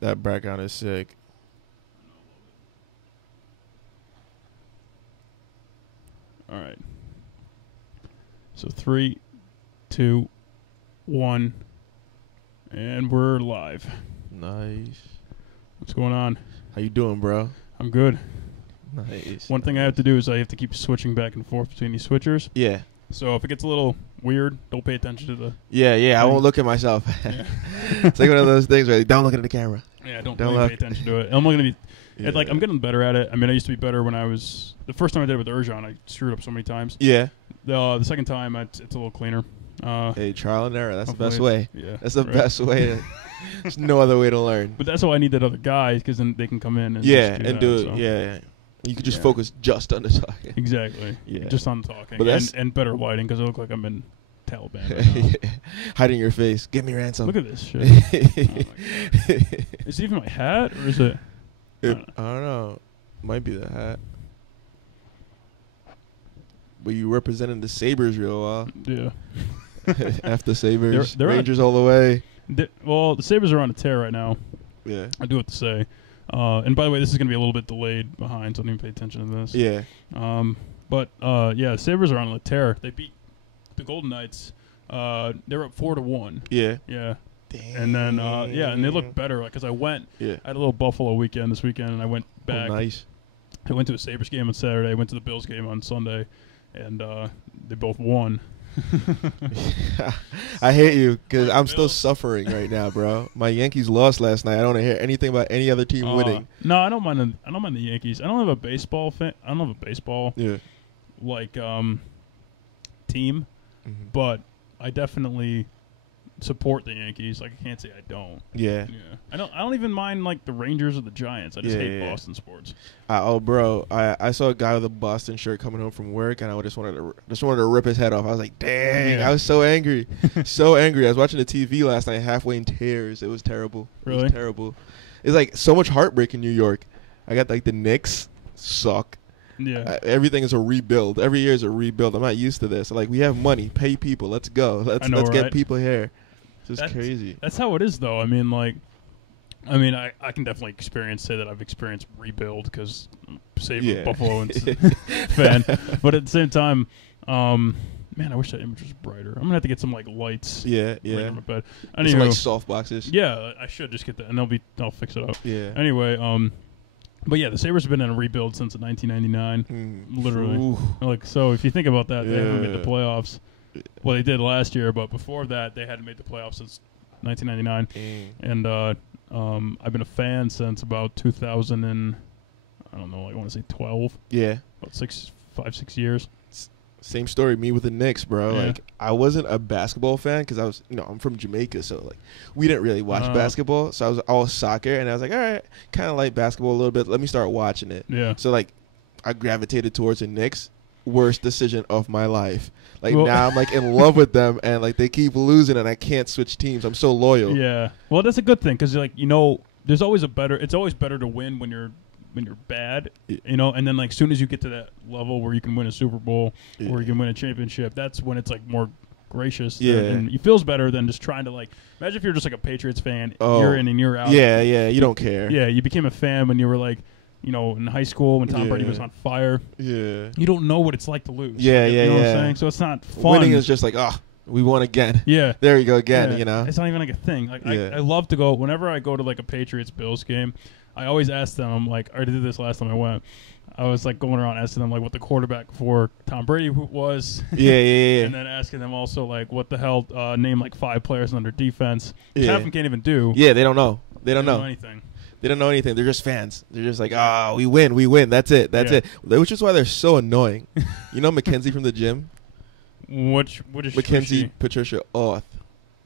That background is sick. All right. So 3, 2, 1, and we're live. Nice. What's going on? How you doing, bro? I'm good. Nice. One thing I have to do is I have to keep switching back and forth between these switchers. Yeah. So if it gets a little weird, don't pay attention to the... Yeah, I won't look at myself. Yeah. It's like one of those things where don't look at the camera. Yeah, don't Don't really look. pay attention to it. I'm going to be... Yeah. Like, I'm getting better at it. I mean, I used to be better when I was... The first time I did it with Urjan, I screwed up so many times. Yeah. The second time, it's a little cleaner. Hey, trial and error. That's the best hopefully way. Yeah. That's the right. best way. There's no other way to learn. But that's why I need that other guy, because then they can come in and Yeah, just do and that, do it. so. Yeah. You could just Yeah. focus just on the talking. Exactly. Yeah. Just on talking. But that's- And better lighting, because I look like I'm in Taliban right now. Hiding your face. Give me ransom. Look at this shit. Oh my God. Is it even my hat, or is it... I don't know. Might be the hat. But you representing the Sabres real well. Yeah. F the Sabres. They're Rangers all the way. Well, the Sabres are on a tear right now. Yeah. I do have to say. And by the way, this is going to be a little bit delayed behind, so don't even pay attention to this. Yeah. But the Sabres are on a tear. They beat the Golden Knights. They were up 4-1. Yeah. Yeah. Damn. And then, and they look better. Because I went, Yeah. I had a little Buffalo weekend this weekend, and I went back. Oh, nice. I went to a Sabres game on Saturday. I went to the Bills game on Sunday, and they both won. I hate you because I'm still Bills. suffering right now, bro. My Yankees lost last night. I don't want to hear anything about any other team winning. No, I don't mind. I don't mind the Yankees. I don't have a baseball fan. I don't have a baseball Yeah. like team, Mhm. but I definitely support the Yankees. Like I can't say I don't. Yeah. Yeah, I don't even mind like the Rangers or the Giants. I just hate Yeah. Boston sports. Bro, I saw a guy with a Boston shirt coming home from work, and I just wanted to rip his head off. I was like, dang! Yeah. I was so angry, so angry. I was watching the TV last night, halfway in tears. It was terrible. It Really? was terrible. It's like so much heartbreak in New York. I got like the Knicks suck. Yeah, Everything is a rebuild. Every year is a rebuild. I'm not used to this. Like we have money, pay people. Let's go. Let's know, get right? people here. It's That's- crazy. that's how it is, though. I mean, I can definitely say that I've experienced rebuild because I'm Yeah. Buffalo and fan. But at the same time, man, I wish that image was brighter. I'm gonna have to get some like lights. Yeah, right yeah. on my bed. Some Anywho, like soft boxes. yeah, I should just get that, and I'll fix it up. Yeah. Anyway, but yeah, the Sabres have been in a rebuild since 1999. Literally. Ooh. Like, so if you think about that, they haven't made the Yeah. playoffs. Well, they did last year, but before that, they hadn't made the playoffs since 1999. Dang. And I've been a fan since about 2000 and I don't know, I want to say 12, Yeah. about 6 years. Same story. Me with the Knicks, bro. Yeah. Like I wasn't a basketball fan because I was, I'm from Jamaica, so like we didn't really watch basketball. So I was all soccer, and I was like, all right, kind of like basketball a little bit. Let me start watching it. Yeah. So like, I gravitated towards the Knicks. Worst decision of my life. Like Well- now I'm like in love with them, and like they keep losing, and I can't switch teams. I'm so loyal. Yeah. Well, that's a good thing because like there's always it's always better to win when you're bad, and then like soon as you get to that level where you can win a Super Bowl or you can win a championship, that's when it's like more gracious. Yeah. And it feels better than just trying to like imagine if you're just like a Patriots fan, Oh. you're in and you're out. Yeah, you don't care. Yeah, you became a fan when you were like, in high school when Tom Brady was on fire. Yeah. You don't know what it's like to lose. Yeah, You know what I'm yeah. saying? So it's not fun. Winning is just like, we won again. yeah. There you go again. Yeah. It's not even like a thing. Like Yeah. I love to go whenever I go to like a Patriots Bills game. I always ask them. I'm like, I did this last time I went. I was like going around asking them like what the quarterback for Tom Brady was. Yeah. And then asking them also like what the hell name like 5 players on their defense. Which Yeah. half of them can't even do. Yeah, they don't know. They don't know. anything. They don't know anything. They're just fans. They're just like, we win. That's it. Yeah. it. Which is why they're so annoying. You know Mackenzie from the gym? What is Mackenzie she? Patricia Auth.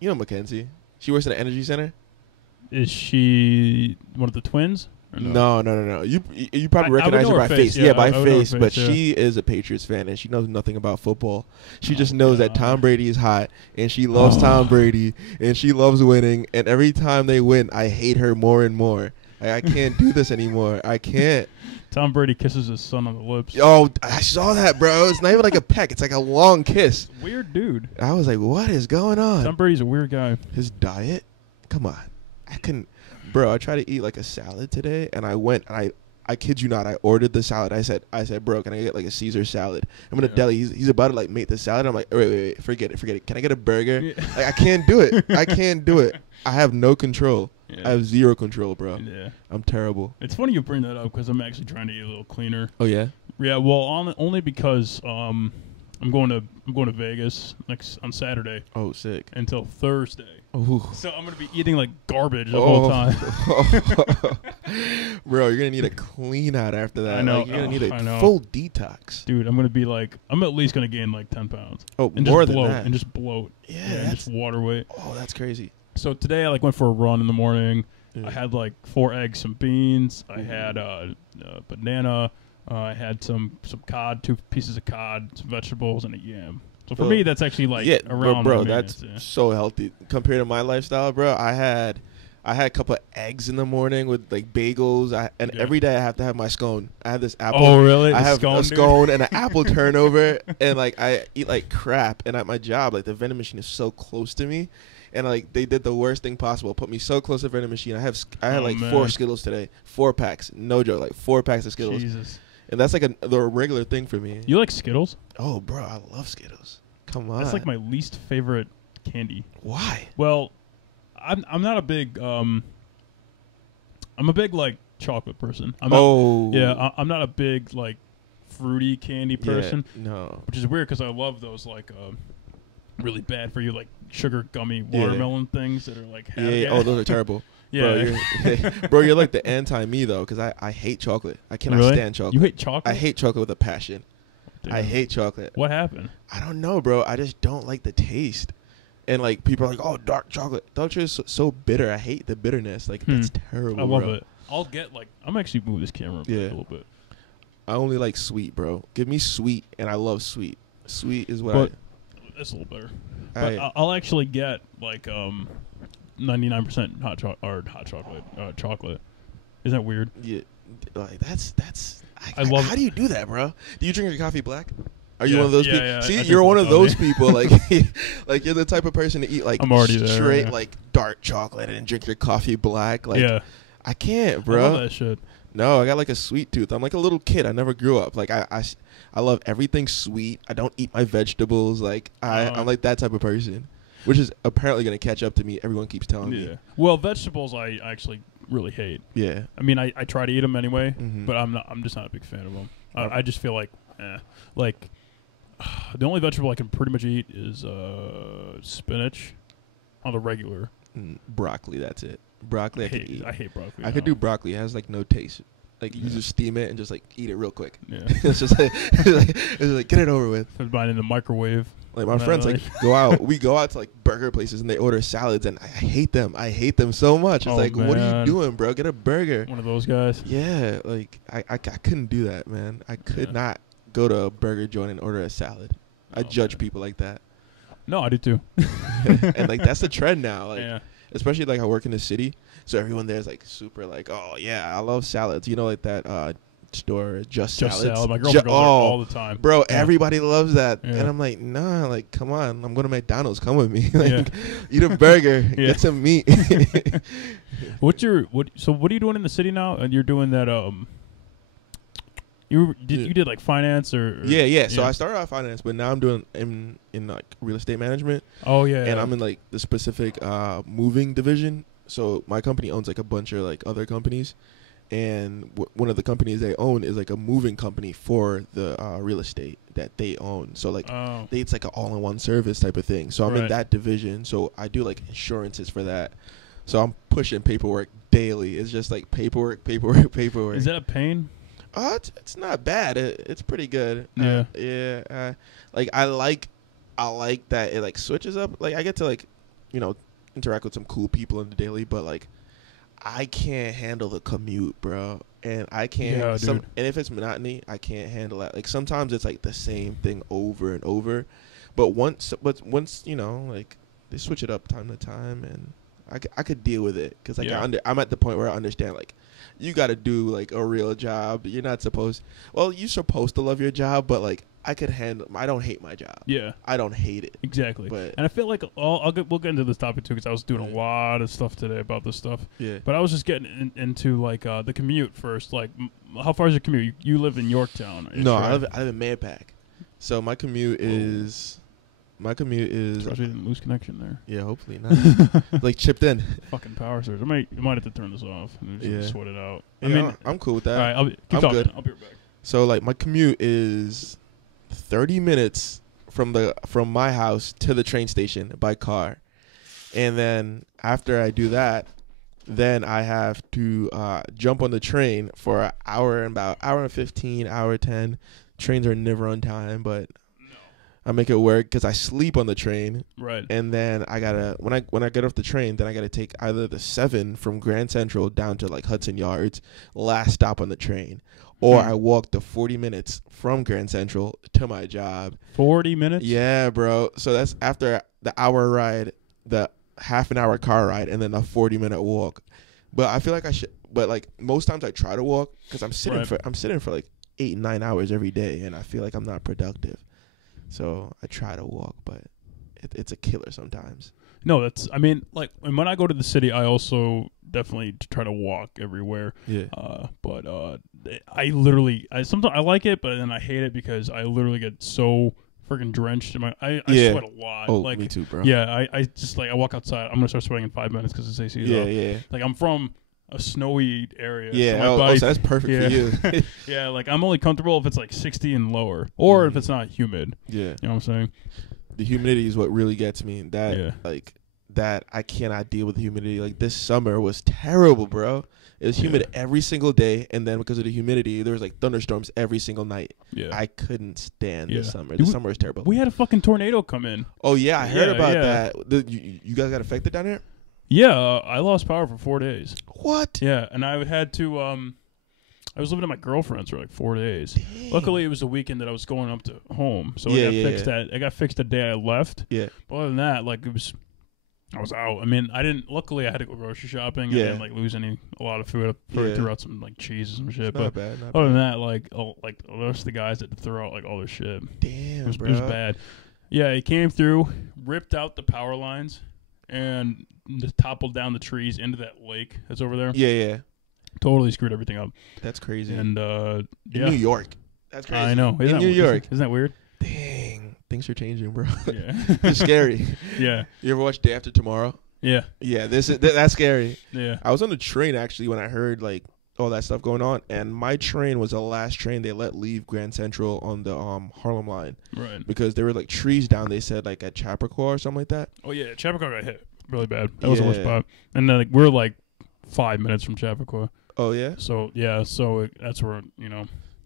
You know Mackenzie? She works in an energy center? Is she one of the twins? Or No. You probably I would recognize know her by her face. face. Yeah, by I would know her face. face, But yeah. she is a Patriots fan, and she knows nothing about football. She Oh, just knows that God. Tom Brady is hot, and she loves Tom Brady, and she loves winning. And every time they win, I hate her more and more. I can't do this anymore. I can't. Tom Brady kisses his son on the lips. Oh, I saw that, bro. It's not even like a peck. It's like a long kiss. Weird dude. I was like, what is going on? Tom Brady's a weird guy. His diet? Come on. I couldn't, bro. I tried to eat like a salad today, and I went and I kid you not, I ordered the salad. I said, bro, can I get like a Caesar salad? I'm in a deli. He's about to like make the salad. I'm like, wait, forget it. Can I get a burger? Yeah. Like, I can't do it. I have no control. Yeah. I have zero control, bro. Yeah. I'm terrible. It's funny you bring that up because I'm actually trying to eat a little cleaner. Oh yeah. Yeah. Well, only because I'm going to Vegas on Saturday. Oh, sick. Until Thursday. Ooh. So I'm gonna be eating like garbage the whole time. Bro, you're gonna need a clean out after that. I know. Like, you're gonna need a full detox. Dude, I'm at least gonna gain like 10 pounds. Oh, and more just than bloat, that. And just bloat. Yeah. And just water weight. Oh, that's crazy. So today I like went for a run in the morning. Yeah. I had like 4 eggs, some beans. I had a banana. I had some cod, 2 pieces of cod, some vegetables, and a yam. So for me, that's actually like around. Bro, that's so healthy compared to my lifestyle, bro. I had a couple of eggs in the morning with like bagels, every day I have to have my scone. I have this apple. Oh, really? I have a scone and an apple turnover, and like I eat like crap. And at my job, like the vending machine is so close to me, and like they did the worst thing possible, put me so close to the vending machine. I had like 4 Skittles today, 4 packs, no joke, like 4 packs of Skittles. Jesus. And that's like the regular thing for me. You like Skittles? Oh, bro, I love Skittles. Come on. That's like my least favorite candy. Why? Well, I'm not a big I'm a big like chocolate person. I'm not a big like fruity candy person. Yeah, no. Which is weird because I love those like really bad for you like sugar gummy watermelon things that are like oh, those are terrible. Yeah. Bro, you're like the anti-me, though, because I hate chocolate. I cannot stand chocolate. You hate chocolate? I hate chocolate with a passion. Damn. I hate chocolate. What happened? I don't know, bro. I just don't like the taste. And, like, people are like, oh, dark chocolate. Dark chocolate is so bitter. I hate the bitterness. Like, that's terrible, I love bro. it. I'll get, like, I'm actually move this camera a little bit. I only like sweet, bro. Give me sweet, and I love sweet. Sweet is what That's a little better. But I'll actually get, like, 99% hot chocolate. Chocolate. Isn't that weird? Yeah, like that's. I love. How do you do that, bro? Do you drink your coffee black? Are you one of those people? Yeah, See, you're one of those people. Like, like you're the type of person to eat like I'm already straight there, like dark chocolate and drink your coffee black. Like, I can't, bro. I love that shit. No, I got like a sweet tooth. I'm like a little kid. I never grew up. Like I love everything sweet. I don't eat my vegetables. Like I'm like that type of person. Which is apparently going to catch up to me. Everyone keeps telling me. Well, vegetables I actually really hate. Yeah. I mean, I try to eat them anyway, but I'm just not a big fan of them. I just feel like, like the only vegetable I can pretty much eat is spinach on the regular. Broccoli, that's it. Broccoli I could eat. I hate broccoli. I could do broccoli. It has like no taste. Like you just steam it and just like eat it real quick. Yeah. It's just like get it over with. Put mine in the microwave. Like my friends like go out. We go out to like burger places and they order salads and I hate them. I hate them so much. It's like, what are you doing, bro? Get a burger. One of those guys. Yeah, like I couldn't do that, man. I could not go to a burger joint and order a salad. I judge people like that. No, I do too. And like that's the trend now. Like especially like I work in the city, so everyone there is like super like, oh yeah, I love salads. You know, like that store Just Salads. Salad. My girlfriend goes there all the time. Bro, everybody loves that. And I'm like, nah, like come on, I'm going to McDonald's. Come with me. Like eat a burger, get some meat. So what are you doing in the city now? And you're doing that you did like finance or So I started off finance, but now I'm doing in like real estate management. Oh yeah. And I'm in like the specific moving division. So my company owns like a bunch of like other companies. And one of the companies they own is like a moving company for the real estate that they own. So like it's like an all-in-one service type of thing. So I'm in that division. So I do like insurances for that. So I'm pushing paperwork daily. It's just like paperwork. Is that a pain? It's not bad. It's pretty good. Yeah. Like I like that it like switches up. Like I get to like, interact with some cool people in the daily, but like I can't handle the commute, bro. And I can't. And if it's monotony, I can't handle that. Like sometimes it's like the same thing over and over, but once like they switch it up time to time, and I could deal with it because like I'm at the point where I understand like you got to do like a real job. You're not supposed. Well, you're supposed to love your job, but like I could handle. I don't hate my job. Yeah, I don't hate it. exactly. But and I feel like we'll get into this topic too because I was doing a lot of stuff today about this stuff. Yeah. But I was just getting into like the commute first. Like, how far is your commute? You live in Yorktown. No, I live in Manpack. So my commute is. My commute is. I didn't lose connection there. Yeah, hopefully not. Like chipped in. Fucking power surge. I might have to turn this off and just sweat it out. I mean, I'm cool with that. All right, I'm good. I'll be right back. So like my commute is 30 minutes from my house to the train station by car, and then after I do that, then I have to jump on the train for an hour and about hour and 15, hour 10. Trains are never on time, but I make it work because I sleep on the train. Right. And then I gotta when I get off the train, then I gotta take either the 7 from Grand Central down to like Hudson Yards, last stop on the train, or I walk the 40 minutes from Grand Central to my job. 40 minutes? Yeah, bro. So that's after the hour ride, the half an hour car ride, and then a 40-minute walk. But I feel like I should. But like most times I try to walk because I'm sitting for like 8-9 hours every day, and I feel like I'm not productive. So I try to walk, but it's a killer sometimes. No, I mean, like, when I go to the city, I also definitely try to walk everywhere. Yeah. But I literally, sometimes I like it, but then I hate it because I literally get so freaking drenched. I sweat a lot. Oh, like, me too, bro. Yeah, I just, like, I walk outside. I'm going to start sweating in 5 minutes because it's AC. Yeah. Like, I'm from a snowy area. Yeah, so so that's perfect for you. Yeah, like I'm only comfortable if it's like 60 and lower, or if it's not humid. Yeah, you know what I'm saying. The humidity is what really gets me. That I cannot deal with the humidity. Like this summer was terrible, bro. It was humid every single day, and then because of the humidity, there was like thunderstorms every single night. Yeah, I couldn't stand this summer. The summer was terrible. We had a fucking tornado come in. Oh yeah, I heard about that. You guys got affected down here? Yeah, I lost power for 4 days. What? Yeah, and I had to. I was living at my girlfriend's for like 4 days. Dang. Luckily, it was the weekend that I was going up to home, so I got fixed. I got fixed the day I left. Yeah. But other than that, like I was out. I mean, I didn't. Luckily, I had to go grocery shopping. Yeah. I didn't like lose a lot of food. I threw out some like cheese and some shit. Not bad. Other than that, like the rest of the guys had to throw out like all their shit. Damn, bro. It was bad. Yeah, he came through, ripped out the power lines, and just toppled down the trees into that lake that's over there. Yeah. Totally screwed everything up. That's crazy. And in New York. That's crazy. I know. In New York. Isn't that weird? Dang. Things are changing, bro. Yeah. It's scary. Yeah. You ever watch Day After Tomorrow? Yeah. Yeah, that's scary. Yeah. I was on the train actually when I heard like all that stuff going on, and my train was the last train they let leave Grand Central on the Harlem line. Right. Because there were like trees down, they said, like at Chappaqua or something like that. Oh yeah, Chappaqua got hit really bad. That was the worst spot. And then we're like 5 minutes from Chappaqua. Oh yeah. So that's where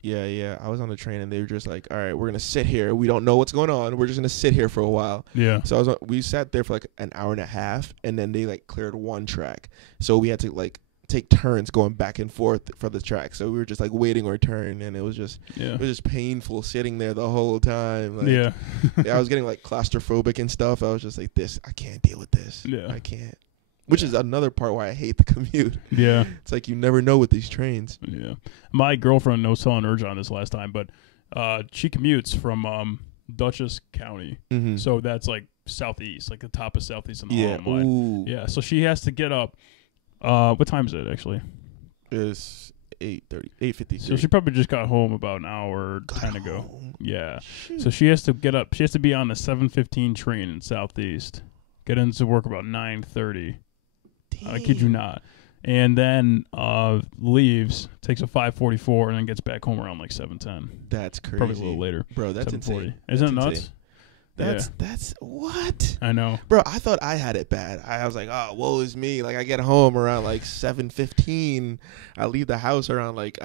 Yeah. I was on the train and they were just like, all right, we're gonna sit here. We don't know what's going on. We're just gonna sit here for a while. Yeah. So we sat there for like an hour and a half, and then they like cleared one track. So we had to like take turns going back and forth for the track. So we were just like waiting our turn, and it was just painful sitting there the whole time. Like, I was getting like claustrophobic and stuff. I was just like, I can't deal with this. Yeah. I can't. Which is another part why I hate the commute. Yeah. It's like you never know with these trains. Yeah. My girlfriend knows telling Urge on this last time, but she commutes from Dutchess County. Mm-hmm. So that's like southeast, like the top of southeast on the Harlem line. Ooh. Yeah. So she has to get up. What time is it actually? It's 8:30, 8:53. So she probably just got home about an hour 10 ago. Yeah. Shoot. So she has to get up. She has to be on the 7:15 train in southeast. Get into work about 9:30. I kid you not. And then leaves, takes a 5:44, and then gets back home around like 7:10. That's crazy. Probably a little later. Bro, that's insane. Isn't it nuts? That's what? I know. Bro, I thought I had it bad. I was like, oh, woe is me. Like, I get home around like 7:15. I leave the house around like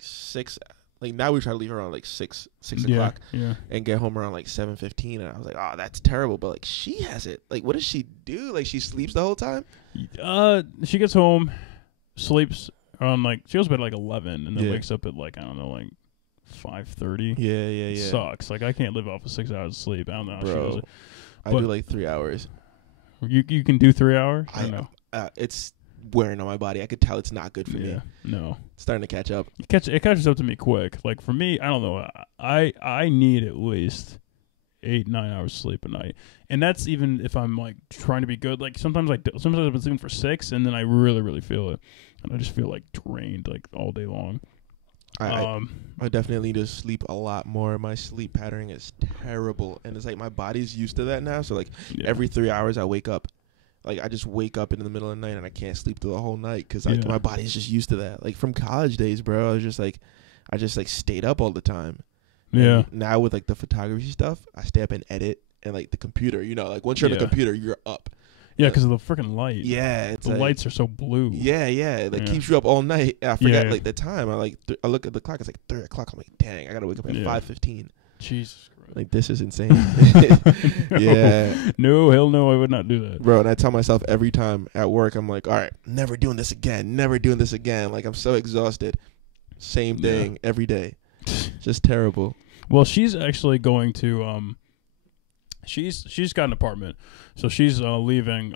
6. Like, now we try to leave around like 6 o'clock and get home around like 7:15. And I was like, oh, that's terrible. But like, she has it. Like, what does she do? Like, she sleeps the whole time? She gets home, sleeps around like, she goes to bed at like 11 and then wakes up at like, I don't know, like 5:30. Yeah. Sucks. Like, I can't live off of 6 hours of sleep. I don't know how she does it. I do like 3 hours. You can do 3 hours? I don't know. It's wearing on my body. I could tell it's not good for me. No. It's starting to catch up. It catches up to me quick. Like for me, I don't know. I need at least 8-9 hours sleep a night, and that's even if I'm like trying to be good. Like sometimes I've been sleeping for 6, and then I really feel it, and I just feel like drained like all day long. I definitely need to sleep a lot more. My sleep pattern is terrible, and it's like my body's used to that now. So like every 3 hours I wake up. Like, I just wake up in the middle of the night and I can't sleep through the whole night because like, my body's just used to that. Like, from college days, bro, I just stayed up all the time. Yeah. And now with, like, the photography stuff, I stay up and edit. And, like, the computer, you know, like, once you're on the computer, you're up. Yeah, because of the freaking light. Yeah. The lights are so blue. Yeah. It like, keeps you up all night. I forget, like, the time. I look at the clock. It's like 3 o'clock. I'm like, dang, I got to wake up at 5:15. Jesus Christ. Like, this is insane. Yeah. No, hell no, I would not do that. Bro, and I tell myself every time at work, I'm like, all right, never doing this again. Like, I'm so exhausted. Same thing every day. Just terrible. Well, she's actually going to, she's got an apartment. So she's leaving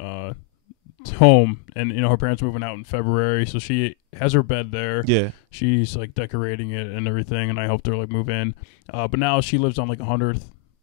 home, and, you know, her parents moving out in February, so she has her bed there. Yeah. She's, like, decorating it and everything, and I helped her, like, move in. But now she lives on, like, 100th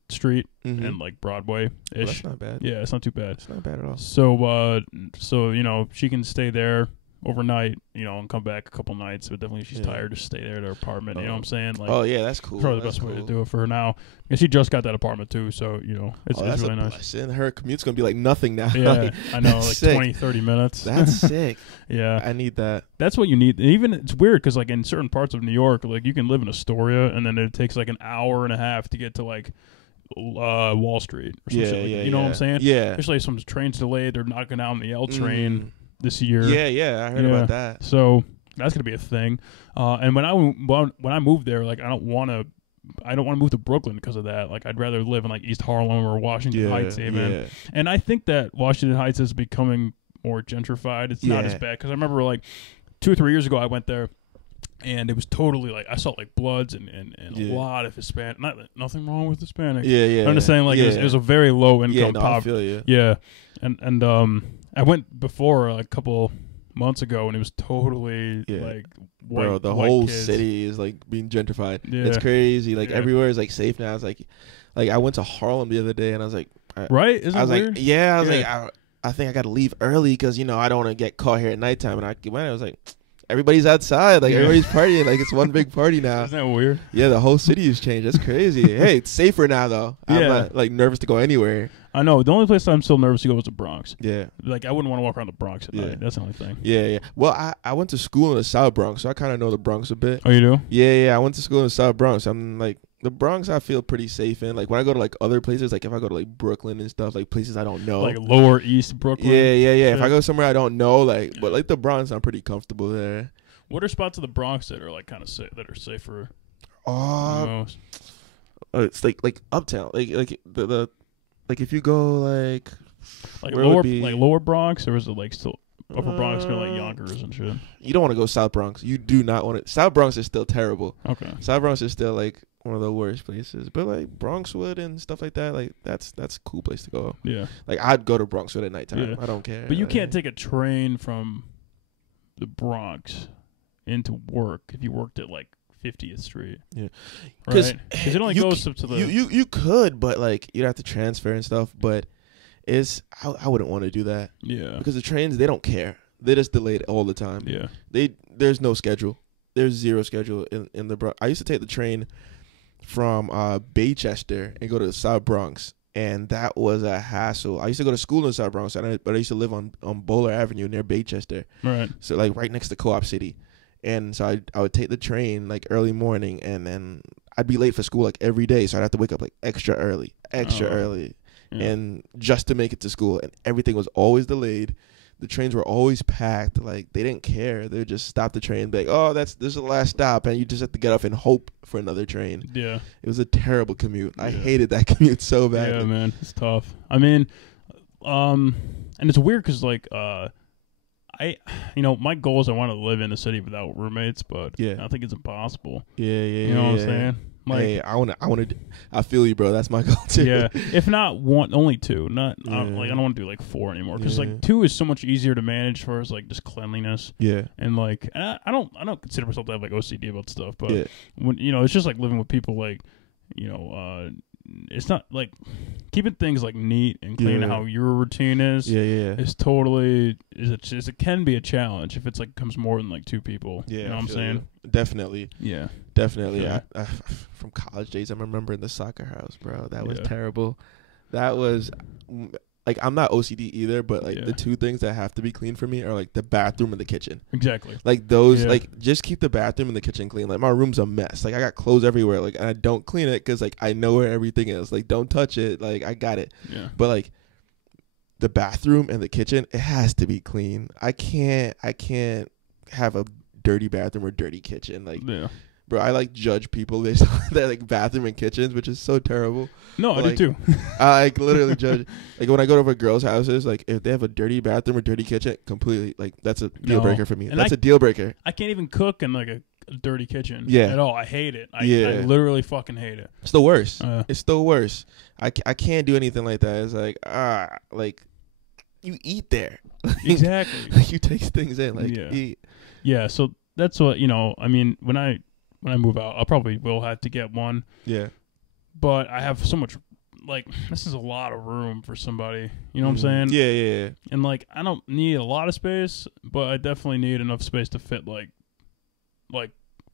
Street and, like, Broadway-ish. Well, that's not bad. Yeah, it's not too bad. It's not bad at all. So, you know, she can stay there overnight, you know, and come back a couple nights. But definitely if she's tired, just stay there at her apartment. You know what I'm saying? Like, oh, yeah, that's cool. Probably the best way to do it for her now. And she just got that apartment, too, so, you know, it's really nice. Blessing. Her commute's going to be like nothing now. Yeah, like, I know, like sick. 20, 30 minutes. That's sick. Yeah. I need that. That's what you need. And even, it's weird, because, like, in certain parts of New York, like, you can live in Astoria, and then it takes, like, an hour and a half to get to, like, Wall Street or some shit like that. You know what I'm saying? Yeah. Especially if some train's delayed, they're knocking down the L train this year. Yeah, I heard about that. So that's gonna be a thing. And when I moved there, like, I don't want to move to Brooklyn because of that. Like, I'd rather live in, like, East Harlem or Washington Heights even. Yeah. And I think that Washington Heights is becoming more gentrified. It's not as bad, because I remember, like, 2 or 3 years ago I went there, and it was totally, like, I saw, like, Bloods and a lot of Hispanic. Nothing wrong with Hispanic. Yeah. I'm just saying, like, it was a very low income. I feel you. Yeah, and I went before a couple months ago, and it was totally like white. Bro, the white whole kids. city is like being gentrified. Yeah. It's crazy. Like everywhere is like safe now. It's like I went to Harlem the other day, and I was like, right? Isn't I was weird? like, I was like, I think I got to leave early because, you know, I don't want to get caught here at nighttime. And I went, I was like, everybody's outside. Like, everybody's partying. Like, it's one big party now. Isn't that weird? Yeah, the whole city has changed. That's crazy. Hey, it's safer now, though. I'm not, like, nervous to go anywhere. I know. The only place I'm still nervous to go is the Bronx. Yeah. Like, I wouldn't want to walk around the Bronx at night. That's the only thing. Yeah. Well, I went to school in the South Bronx, so I kind of know the Bronx a bit. Oh, you do? Yeah. I went to school in the South Bronx. I'm, like, the Bronx I feel pretty safe in. Like, when I go to, like, other places, like, if I go to, like, Brooklyn and stuff, like, places I don't know. Like, Lower East Brooklyn? Yeah. If I go somewhere I don't know, like, but, like, the Bronx, I'm pretty comfortable there. What are spots of the Bronx that are, like, kind of that are safer? It's like Uptown, like the like if you go like lower Bronx, or is it like still upper Bronx, kind of like Yonkers and shit? You don't want to go South Bronx. You do not want to. South Bronx is still terrible. Okay. South Bronx is still like one of the worst places, but like Bronxwood and stuff like that, like that's a cool place to go. Yeah. Like I'd go to Bronxwood at nighttime. Yeah. I don't care. But you can't take a train from the Bronx into work if you worked at like 50th Street. Yeah. Because it only goes up to the... You could, but like you'd have to transfer and stuff, but I wouldn't want to do that. Yeah. Because the trains, they don't care. They just delayed all the time. Yeah. There's no schedule. There's zero schedule in the Bronx. I used to take the train from Baychester and go to the South Bronx, and that was a hassle. I used to go to school in the South Bronx, but I used to live on Bowler Avenue near Baychester. Right. So like right next to Co-op City. And so I would take the train like early morning, and then I'd be late for school like every day. So I'd have to wake up like extra early, and just to make it to school. And everything was always delayed. The trains were always packed. Like they didn't care. They would just stop the train, be like, "Oh, this is the last stop," and you just have to get off and hope for another train. Yeah, it was a terrible commute. I hated that commute so badly. Yeah, man, it's tough. I mean, and it's weird because like my goal is I want to live in a city without roommates, but I think it's impossible. Yeah. You know what I'm saying? Like, hey, I feel you, bro. That's my goal too. Yeah, if not one, only two. Not Yeah. like I don't want to do like 4 anymore because Yeah. like 2 is so much easier to manage as far as like just cleanliness. Yeah. And like I don't consider myself to have like OCD about stuff, but Yeah. when it's just like living with people like it's not like keeping things like neat and clean Yeah. how your routine is. Yeah. Yeah. It's totally it can be a challenge if it's like comes more than like 2 people. Yeah. You know what I'm saying? Definitely. Yeah. Definitely. Yeah. I from college days, I'm remembering the soccer house, bro. That was Yeah. terrible. That was like, I'm not OCD either, but like Yeah. the 2 things that have to be clean for me are like the bathroom and the kitchen. Exactly. Like those, Yeah. like just keep the bathroom and the kitchen clean. Like my room's a mess. Like I got clothes everywhere. Like and I don't clean it because like I know where everything is. Like don't touch it. Like I got it. Yeah. But like the bathroom and the kitchen, it has to be clean. I can't have a dirty bathroom or dirty kitchen. Like, Yeah. bro, I like judge people based on their like bathroom and kitchens, which is so terrible. No, But, I like, do too. I like literally judge. Like when I go to over girls' houses, like if they have a dirty bathroom or dirty kitchen, completely like that's a deal No. breaker for me. And That's a deal breaker. I can't even cook in like a dirty kitchen. Yeah. At all. I hate it. I Yeah. literally fucking hate it. It's the worst. Uh, It's the worst. I can't do anything like that. It's like like you eat there. Exactly. You take things in. Like Yeah. eat. Yeah. So that's what I mean, when I move out, I'll probably will have to get one. Yeah. But I have so much. Like, this is a lot of room for somebody. You know what I'm saying? Yeah, yeah, yeah. And like, I don't need a lot of space, but I definitely need enough space to fit like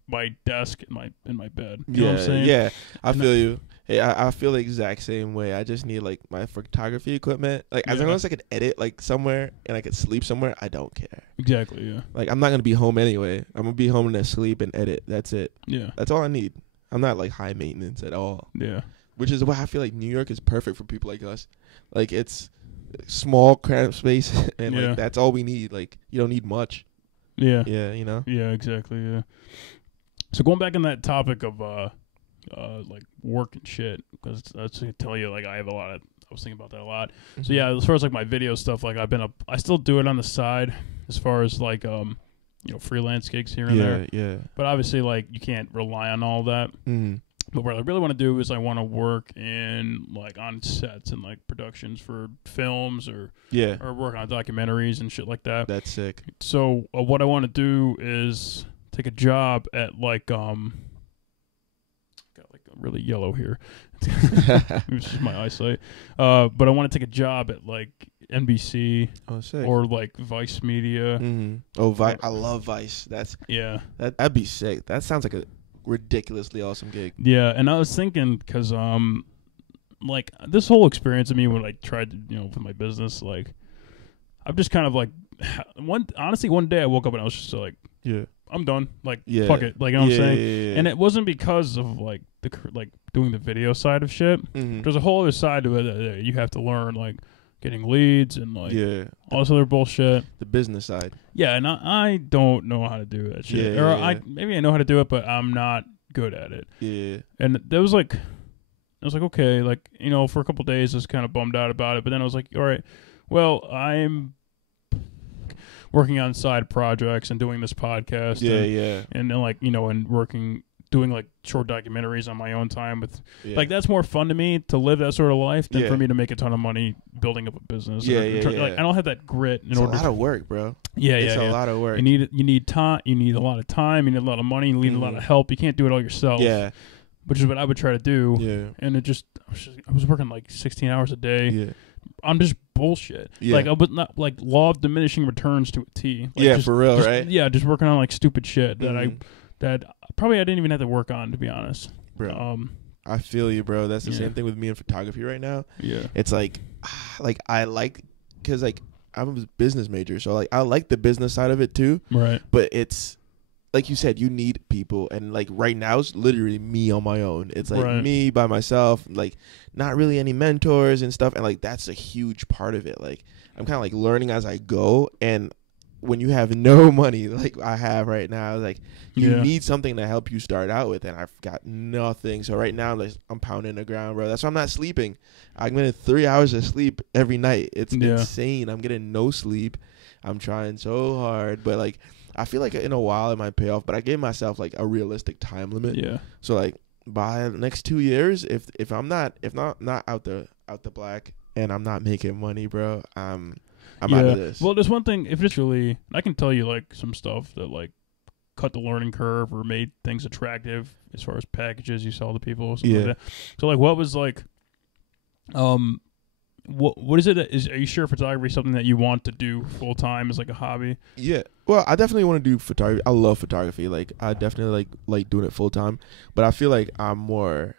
my desk in my bed. You know what I'm saying? Yeah, I feel you. Hey, I feel the exact same way. I just need like my photography equipment. Like as long as I could edit like somewhere and I could sleep somewhere, I don't care. Exactly. Yeah. Like I'm not gonna be home anyway. I'm gonna be home to sleep and edit. That's it. Yeah. That's all I need. I'm not like high maintenance at all. Yeah. Which is why I feel like New York is perfect for people like us. Like it's small, cramped space, and like that's all we need. Like you don't need much. Yeah. Yeah, you know. Yeah. Exactly. Yeah. So going back on that topic of like work and shit, because that's to tell you like I was thinking about that a lot. Mm-hmm. So yeah, as far as like my video stuff, like I still do it on the side as far as like freelance gigs here and there. Yeah. But obviously like you can't rely on all that. Mm-hmm. But what I really want to do is I want to work in like on sets and like productions for films or work on documentaries and shit like that. That's sick. So what I want to do is take a job at like got like a really yellow here. It's just my eyesight. But I want to take a job at like NBC or like Vice Media. Mm-hmm. Oh, I love Vice. That'd be sick. That sounds like a ridiculously awesome gig. Yeah, and I was thinking because like this whole experience of me when I tried to with my business, like I'm just kind of like one day I woke up and I was just like, I'm done. Like, fuck it. Like, you know what I'm saying? Yeah. And it wasn't because of like doing the video side of shit. Mm-hmm. There's a whole other side to it that you have to learn, like getting leads and like all this other bullshit. The business side. Yeah, and I don't know how to do that shit. Maybe I know how to do it, but I'm not good at it. Yeah. And there was like, I was like, okay, like, for a couple days I was kind of bummed out about it, but then I was like, all right, well, I'm working on side projects and doing this podcast. And then like, and doing like short documentaries on my own time with like that's more fun to me to live that sort of life than for me to make a ton of money building up a business. Like I don't have that grit in order. It's a lot of work, bro. It's a lot of work. You need time. You need a lot of time. You need a lot of money. You need a lot of help. You can't do it all yourself. Yeah. Which is what I would try to do. Yeah. And I was working like 16 hours a day. Yeah. I'm just bullshit. Yeah. Like I was not like law of diminishing returns to a T. Like, for real, right? Yeah, just working on like stupid shit that probably I didn't even have to work on, to be honest. Bro. I feel you, bro. That's the same thing with me in photography right now. Yeah. It's like I like, because like I'm a business major, so like I like the business side of it too. Right. But it's like you said, you need people, and like right now it's literally me on my own. It's like me by myself, like not really any mentors and stuff, and like that's a huge part of it. Like I'm kind of like learning as I go, and when you have no money like I have right now, like you need something to help you start out with, and I've got nothing. So right now I'm pounding the ground, bro. That's why I'm not sleeping. I'm getting 3 hours of sleep every night. It's insane. I'm getting no sleep. I'm trying so hard, but like I feel like in a while it might pay off, but I gave myself like a realistic time limit. Yeah. So like by the next 2 years, if I'm not out the black and I'm not making money, bro, I'm out of this. Well, there's one thing. If it's really, I can tell you like some stuff that like cut the learning curve or made things attractive as far as packages you sell to people. Or something like that. So like, what was like, what is it? Are you sure photography is something that you want to do full time as like a hobby? Yeah. Well, I definitely want to do photography. I love photography. Like I definitely like doing it full time. But I feel like I'm more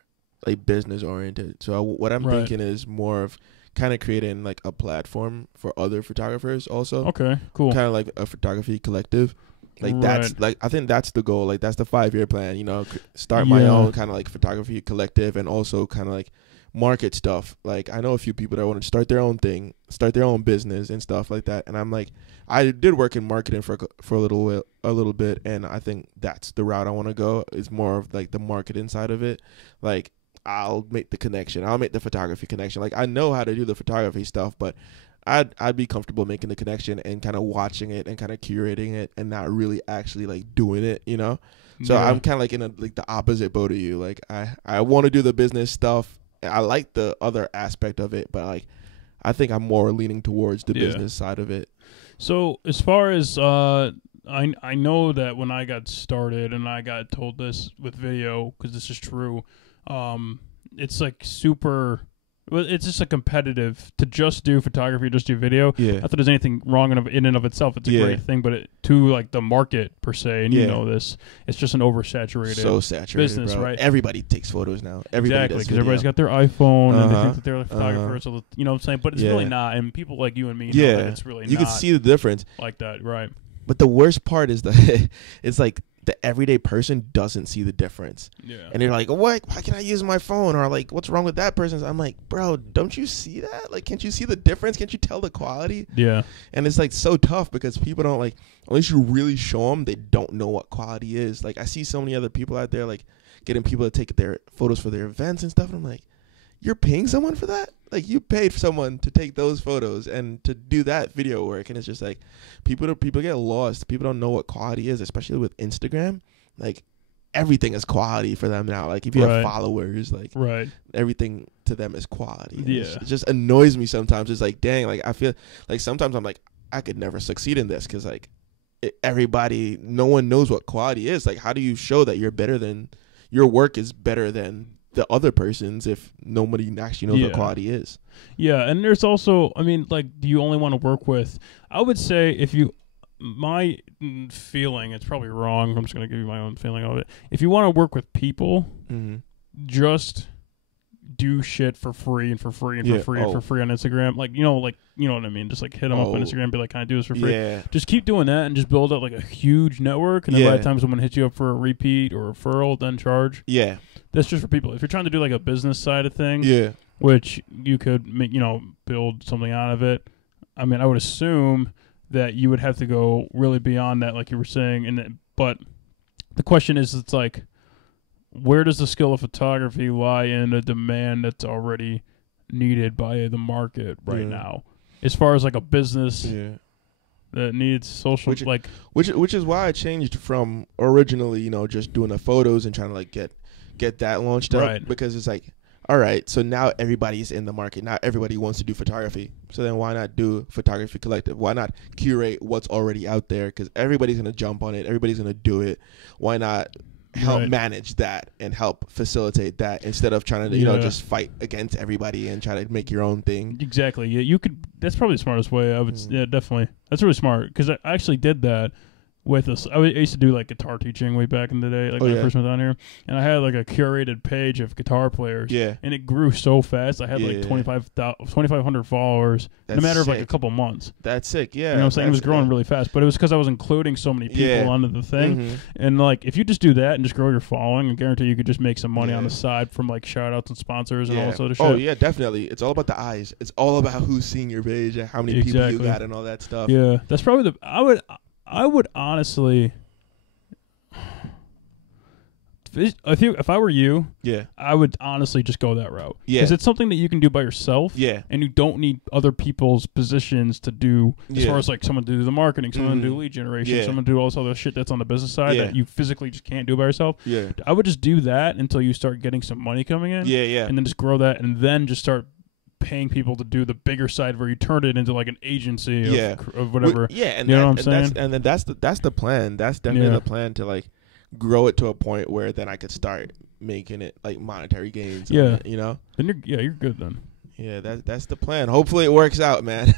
like business oriented. So what I'm thinking is more of kind of creating like a platform for other photographers also. Okay, cool. Kind of like a photography collective. Like that's like I think that's the goal. Like that's the 5-year plan. You know, start my own kind of like photography collective and also kind of like market stuff. Like I know a few people that want to start their own thing, start their own business and stuff like that. And I'm like, I did work in marketing for a little bit, and I think that's the route I want to go. Is more of like the marketing side of it. Like I'll make the connection, I'll make the photography connection. Like I know how to do the photography stuff, but I'd be comfortable making the connection and kind of watching it and kind of curating it and not really actually like doing it, you know. So I'm kind of like in like the opposite boat of you. Like I want to do the business stuff. I like the other aspect of it, but like I think I'm more leaning towards the business side of it. So as far as I know that when I got started and I got told this with video, because this is true, it's like super. Well, it's just a competitive to just do photography, just do video. Yeah. Not that there's anything wrong in and of itself. It's a great thing, but to like the market per se, and you know this, it's just an oversaturated business, bro. Right? Everybody takes photos now. Everybody because everybody's got their iPhone and they think that they're a photographer. Uh-huh. So you know what I'm saying? But it's really not. And people like you and me know that it's really not. You can see the difference. Like that, right? But the worst part is it's like the everyday person doesn't see the difference. Yeah. And they're like, what? Why can't I use my phone? Or like, what's wrong with that person? I'm like, bro, don't you see that? Like, can't you see the difference? Can't you tell the quality? Yeah. And it's like so tough because people don't like, unless you really show them, they don't know what quality is. Like I see so many other people out there like getting people to take their photos for their events and stuff. And I'm like, you're paying someone for that? Like you paid for someone to take those photos and to do that video work. And it's just like people get lost. People don't know what quality is, especially with Instagram. Like everything is quality for them now. Like if you have followers, like everything to them is quality. Yeah. It just annoys me sometimes. It's like, dang, like I feel like sometimes I'm like, I could never succeed in this because like no one knows what quality is. Like how do you show that your work is better than the other person's if nobody actually knows what quality is? Yeah, and there's also, I mean, like, do you only want to work with, I would say my feeling, it's probably wrong, I'm just going to give you my own feeling of it. If you want to work with people, just do shit for free and for free and for free and for free on Instagram. Like, you know what I mean? Just like hit them up on Instagram and be like, can I do this for free? Yeah. Just keep doing that and just build up like a huge network. And then by the time someone hits you up for a repeat or a referral, then charge. Yeah. That's just for people. If you're trying to do like a business side of thing, which you could make, build something out of it. I mean, I would assume that you would have to go really beyond that, like you were saying. But the question is, it's like, where does the skill of photography lie in a demand that's already needed by the market right now? As far as like a business that needs social, which is why I changed from originally, just doing the photos and trying to like get that launched up, because it's like, all right, so now everybody's in the market. Now everybody wants to do photography. So then why not do photography collective? Why not curate what's already out there? Because everybody's going to jump on it. Everybody's going to do it. Why not help manage that and help facilitate that instead of trying to, just fight against everybody and try to make your own thing? Exactly. Yeah, you could. That's probably the smartest way. I would. Yeah, definitely. That's really smart because I actually did that with us. I used to do like guitar teaching way back in the day, like when I first went down here, and I had like a curated page of guitar players. Yeah, and it grew so fast. I had like 2,500 followers in a matter of like a couple months. That's sick. Yeah, you know what I'm saying? It was growing really fast, but it was because I was including so many people onto the thing. And like if you just do that and just grow your following, I guarantee you could just make some money on the side from like shout outs and sponsors and all that sort of shit. Oh yeah, definitely. It's all about the eyes. It's all about who's seeing your page and how many people you got and all that stuff. Yeah, that's probably I would honestly, if I were you, Yeah. I would honestly just go that route. Yeah. Because it's something that you can do by yourself. Yeah. And you don't need other people's positions to do, as far as like someone to do the marketing, someone to do lead generation, someone to do all this other shit that's on the business side that you physically just can't do by yourself. Yeah. I would just do that until you start getting some money coming in. Yeah, yeah. And then just grow that, and then just start paying people to do the bigger side where you turn it into like an agency of whatever. And you know what I'm saying? And then that's the plan. That's definitely the plan, to like grow it to a point where then I could start making it like monetary gains. Yeah. You know? Then you're good then. Yeah, that's the plan. Hopefully it works out, man.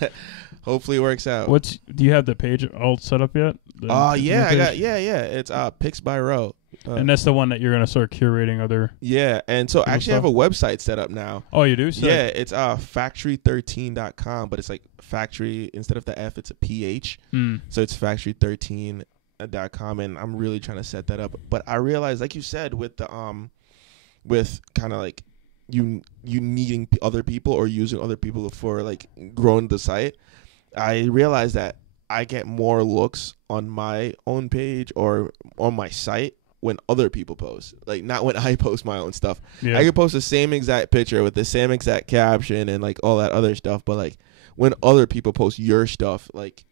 Hopefully it works out. Do you have the page all set up yet? Yeah, I got It's Picks by Row. And that's the one that you're gonna start curating other. Yeah, and so I actually have a website set up now. Oh, you do? So yeah, it's factory13.com, but it's like factory, instead of the F, it's a PH. So it's factory13.com, and I'm really trying to set that up. But I realized, like you said, with the with kind of like you needing other people or using other people for like growing the site, I realized that I get more looks on my own page or on my site when other people post, like not when I post my own stuff. Yeah. I could post the same exact picture with the same exact caption and like all that other stuff, but like when other people post your stuff, like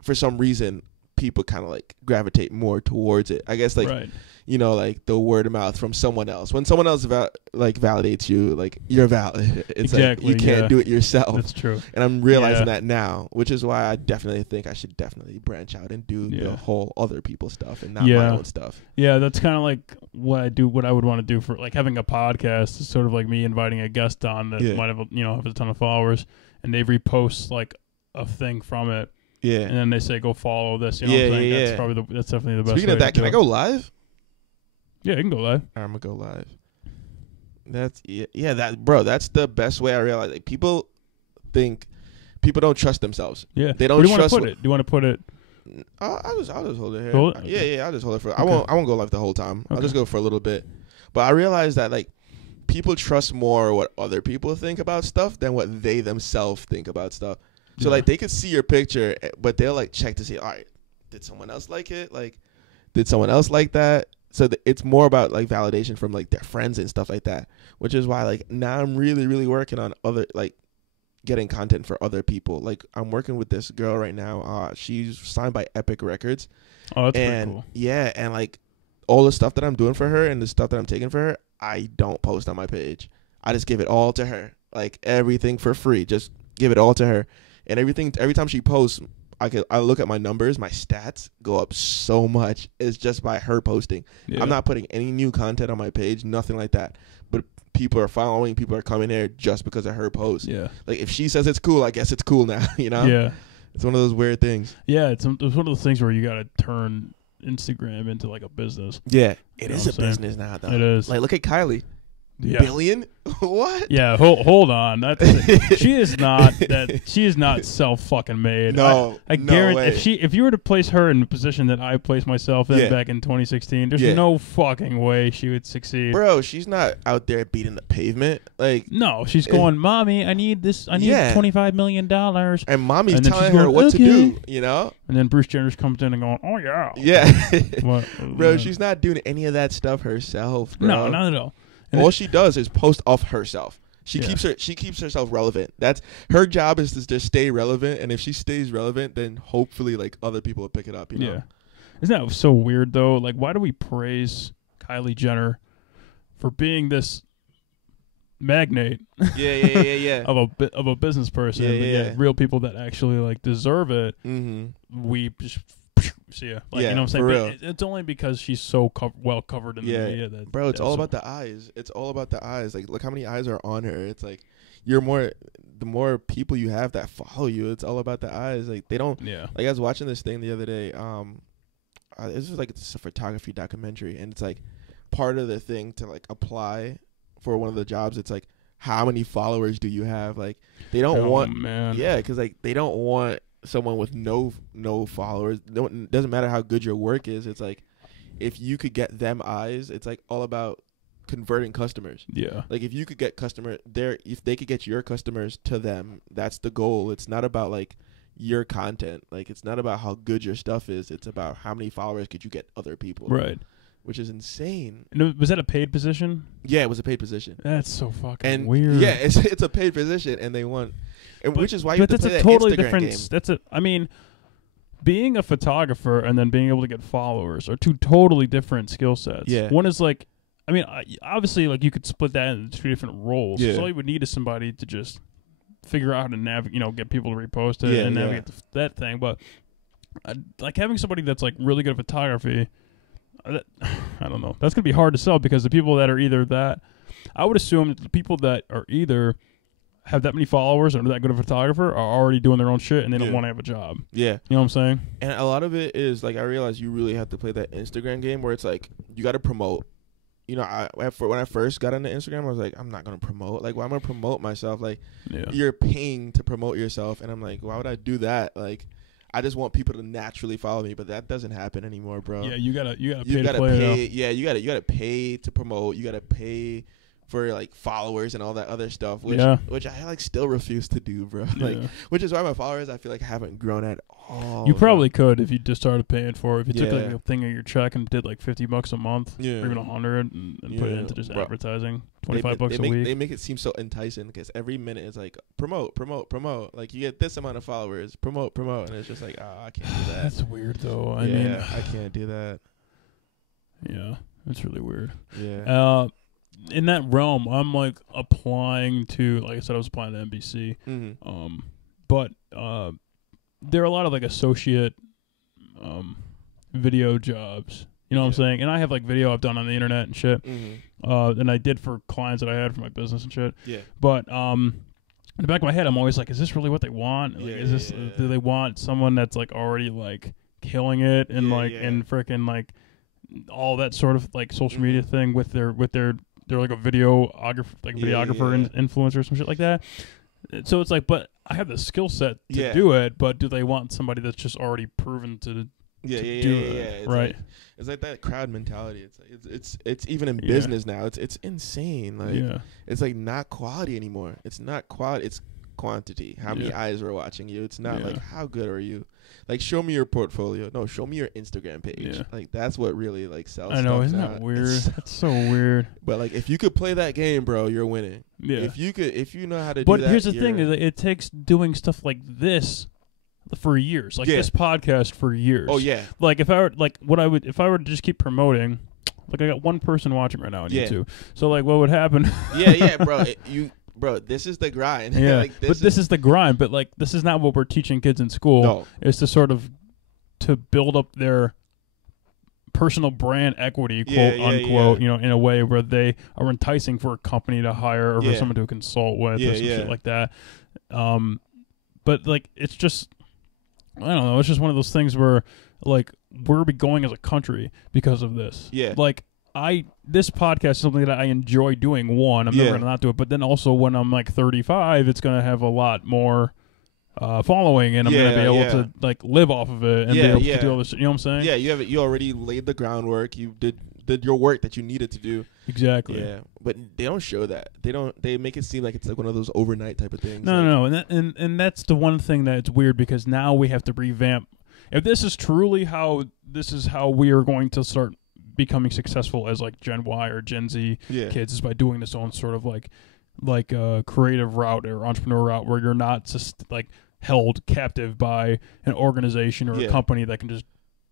for some reason people kind of like gravitate more towards it. I guess like you know, like the word of mouth from someone else. When someone else like validates you, like you're valid. It's exactly, like you can't do it yourself. That's true. And I'm realizing that now, which is why I definitely think I should definitely branch out and do the whole other people stuff and not my own stuff. Yeah, that's kind of like what I would want to do for like having a podcast. Is sort of like me inviting a guest on that might have have a ton of followers, and they repost like a thing from it. Yeah. And then they say, go follow this. You know what I'm saying? That's probably that's definitely the best. Speaking of that, can I go live? Yeah, you can go live. I'm gonna go live. That's that's the best way. I realize, like, people don't trust themselves. Yeah, they don't trust. Do you want to put it? I'll just hold it here. Hold it? Yeah, I'll just hold it for. Okay. I won't go live the whole time. I'll just go for a little bit. But I realize that like people trust more what other people think about stuff than what they themselves think about stuff. So like they could see your picture, but they'll like check to see, all right, did someone else like it? Like, did someone else like that? So it's more about like validation from like their friends and stuff like that, which is why like now I'm really, really working on other like getting content for other people. Like I'm working with this girl right now. She's signed by Epic Records. Oh, that's pretty cool. Yeah, and like all the stuff that I'm doing for her and the stuff that I'm taking for her, I don't post on my page. I just give it all to her, like everything for free. Just give it all to her, and every time she posts, I look at my numbers, my stats go up so much. It's just by her posting. Yeah. I'm not putting any new content on my page, nothing like that. But people are following, people are coming here just because of her post. Yeah. Like if she says it's cool, I guess it's cool now, you know? Yeah. It's one of those weird things. Yeah, it's one of those things where you got to turn Instagram into like a business. Yeah. It is a business now, though. It is. Like look at Kylie. Yeah. Billion? What? Yeah, hold on. She is not self fucking made. No, I guarantee if you were to place her in the position that I placed myself in back in 2016, there's no fucking way she would succeed. Bro, she's not out there beating the pavement. Like no, she's going, "Mommy, I need this. I need $25 million." And mommy's telling her what to do. You know. And then Bruce Jenner comes in and going, "Oh yeah, yeah." Bro, she's not doing any of that stuff herself. Bro. No, not at all. All she does is post off herself. She keeps herself relevant. That's her job, is to just stay relevant. And if she stays relevant, then hopefully like other people will pick it up. You know? Yeah. Isn't that so weird though? Like, why do we praise Kylie Jenner for being this magnate? Yeah. of a business person. Yeah. Real people that actually like deserve it. Mm-hmm. We just. See ya. Like, you know what I'm saying? For real. It's only because she's so well covered in the media. Bro, it's all about the eyes. It's all about the eyes. Like, look how many eyes are on her. It's like the more people you have that follow you, it's all about the eyes. Like, they don't. Yeah. Like, I was watching this thing the other day. This was like it's a photography documentary, and it's like part of the thing to like apply for one of the jobs. It's like, how many followers do you have? Like, they don't want. Man. Yeah, because like they don't want someone with no followers. It doesn't matter how good your work is. It's like if you could get them eyes, it's like all about converting customers. Yeah. Like if you could get if they could get your customers to them, that's the goal. It's not about like your content. Like it's not about how good your stuff is. It's about how many followers could you get other people. Right. which is insane. And was that a paid position? Yeah, it was a paid position. That's so fucking weird. Yeah, it's a paid position, and they want, which is why you have to play that totally Instagram different game. That's a. I mean, being a photographer and then being able to get followers are two totally different skill sets. Yeah. One is like, I mean, obviously, like you could split that into two different roles. Yeah. So all you would need is somebody to just figure out how to navigate, get people to repost it and navigate that thing. But like having somebody that's like really good at photography, I don't know. That's gonna be hard to sell because the people that are either that, I would assume that the people that are either have that many followers and are that good of a photographer are already doing their own shit and they don't want to have a job. Yeah. You know what I'm saying? And a lot of it is like I realize you really have to play that Instagram game where it's like you got to promote. You know, when I first got into Instagram, I was like, I'm not gonna promote. Like, why am I gonna promote myself? Like, you're paying to promote yourself, and I'm like, why would I do that? Like, I just want people to naturally follow me, but that doesn't happen anymore, bro. Yeah, you gotta pay. Yeah, you gotta pay to promote. You gotta pay for like followers and all that other stuff, which I like still refuse to do, bro. Like, which is why my followers I feel like haven't grown at all. You probably could if you just started paying for it. If you took like a thing of your check and did like $50 a month, or even $100, and put it into just advertising, $25 a week. They make it seem so enticing because every minute is like promote. Like you get this amount of followers, promote, and it's just like, I can't do that. That's weird though. I mean, I can't do that. Yeah, it's really weird. Yeah. In that realm, I'm like applying to, like I said, I was applying to NBC. Mm-hmm. But there are a lot of like associate video jobs. You know what I'm saying? And I have like video I've done on the internet and shit. Mm-hmm. And I did for clients that I had for my business and shit. Yeah. But in the back of my head, I'm always like, is this really what they want? Like, is this do they want someone that's like already like killing it and and freaking like all that sort of like social media thing with their they're like a videographer, influencer or some shit like that. So it's like, but I have the skill set to do it, but do they want somebody that's just already proven to do it? Right. It's like that crowd mentality. It's even in business now. It's insane. Like it's like not quality anymore. It's not quality. It's quantity. How many eyes are watching you? It's not like how good are you? Like show me your portfolio. No, show me your Instagram page. Yeah. Like that's what really like sells. I know, isn't that out. Weird? That's so weird. But like if you could play that game, bro, you're winning. Yeah. If you know how to do but that. But here's the thing: is it takes doing stuff like this for years, like this podcast for years. Oh yeah. Like if I were if I were to just keep promoting. Like I got one person watching right now on YouTube. So like what would happen? Bro. Bro, this is the grind. Yeah, like, this is the grind. But like, this is not what we're teaching kids in school. No. It's to sort of to build up their personal brand equity, quote unquote. You know, in a way where they are enticing for a company to hire or for someone to consult with or some shit like that. But like, it's just I don't know. It's just one of those things where like where are we going as a country because of this? Yeah, like. This podcast is something that I enjoy doing. One, I'm never gonna not do it, but then also when I'm like 35, it's gonna have a lot more following, and I'm gonna be able to like live off of it and be able to do all this. You know what I'm saying? Yeah, you already laid the groundwork. You did your work that you needed to do. Exactly. Yeah, but they don't show that. They make it seem like it's like one of those overnight type of things. No, and that's the one thing that's weird because now we have to revamp. If this is truly how we are going to start becoming successful as like Gen Y or Gen Z kids is by doing this own sort of like creative route or entrepreneur route where you're not just like held captive by an organization or a company that can just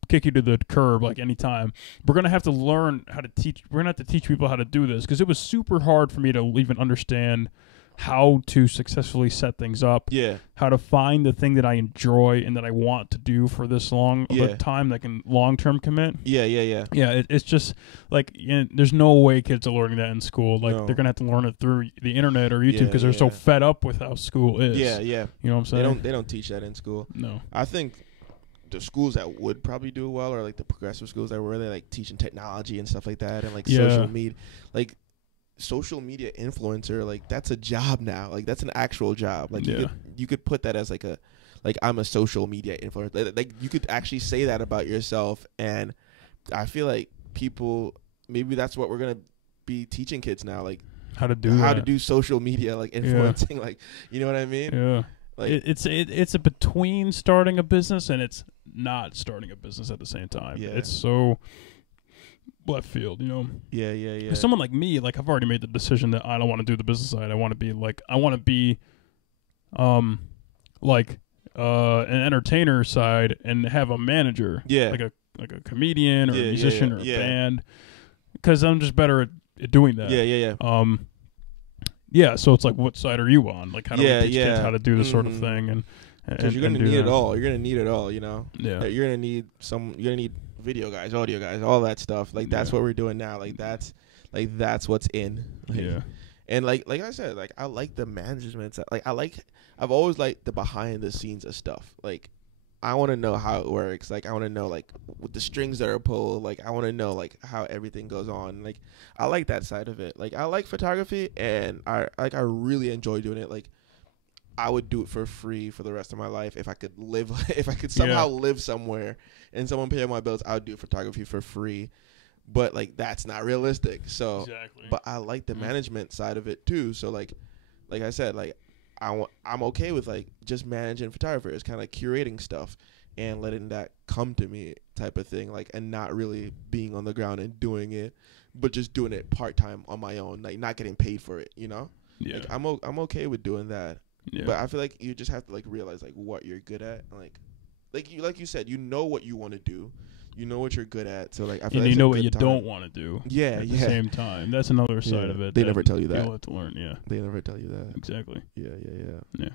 kick you to the curb like anytime. We're gonna have to learn how to teach. We're gonna have to teach people how to do this because it was super hard for me to even understand how to successfully set things up, how to find the thing that I enjoy and that I want to do for this long of a time that can long-term commit. It's just like there's no way kids are learning that in school. Like they're gonna have to learn it through the internet or YouTube because they're so fed up with how school is. You know what I'm saying? They don't teach that in school. No, I think the schools that would probably do it well are like the progressive schools that were really like teaching technology and stuff like that and like social media, like. Social media influencer, like that's a job now. Like that's an actual job. Like you could put that as like I'm a social media influencer. Like you could actually say that about yourself. And I feel like people maybe that's what we're gonna be teaching kids now. Like how to do social media, like influencing. Like you know what I mean? Yeah. Like it's a between starting a business and it's not starting a business at the same time. Yeah. It's so. left field, you know. Yeah. 'Cause someone like me, like I've already made the decision that I don't want to do the business side. I want to be like an entertainer side and have a manager, like a comedian or a musician or a band, because I'm just better at doing that. Yeah. So it's like, what side are you on? Like, how do we teach kids how to do this sort of thing? And because you're gonna need it all. You're gonna need it all. You know. Yeah. You're gonna need video guys, audio guys, all that stuff. Like that's what we're doing now. Like that's what's in. Like, and like I said, like I like the management. Like I've always liked the behind the scenes of stuff. Like I want to know how it works. Like I want to know like with the strings that are pulled. Like I want to know like how everything goes on. Like I like that side of it. Like I like photography, and I really enjoy doing it. Like I would do it for free for the rest of my life if I could somehow live somewhere and someone pay my bills. I would do photography for free, but like that's not realistic. So, but I like the management side of it too. So like I said, like I'm okay with like just managing photographers, kind of curating stuff and letting that come to me type of thing. Like and not really being on the ground and doing it, but just doing it part time on my own, like not getting paid for it. You know? Yeah. Like, I'm okay with doing that. Yeah. But I feel like you just have to like realize like what you're good at, and like you said, you know what you want to do, you know what you're good at. So like I feel and like you know what you don't want to do. Yeah, at the same time. That's another side of it. They never tell you that. You'll have to learn. Yeah, they never tell you that. Exactly. Yeah.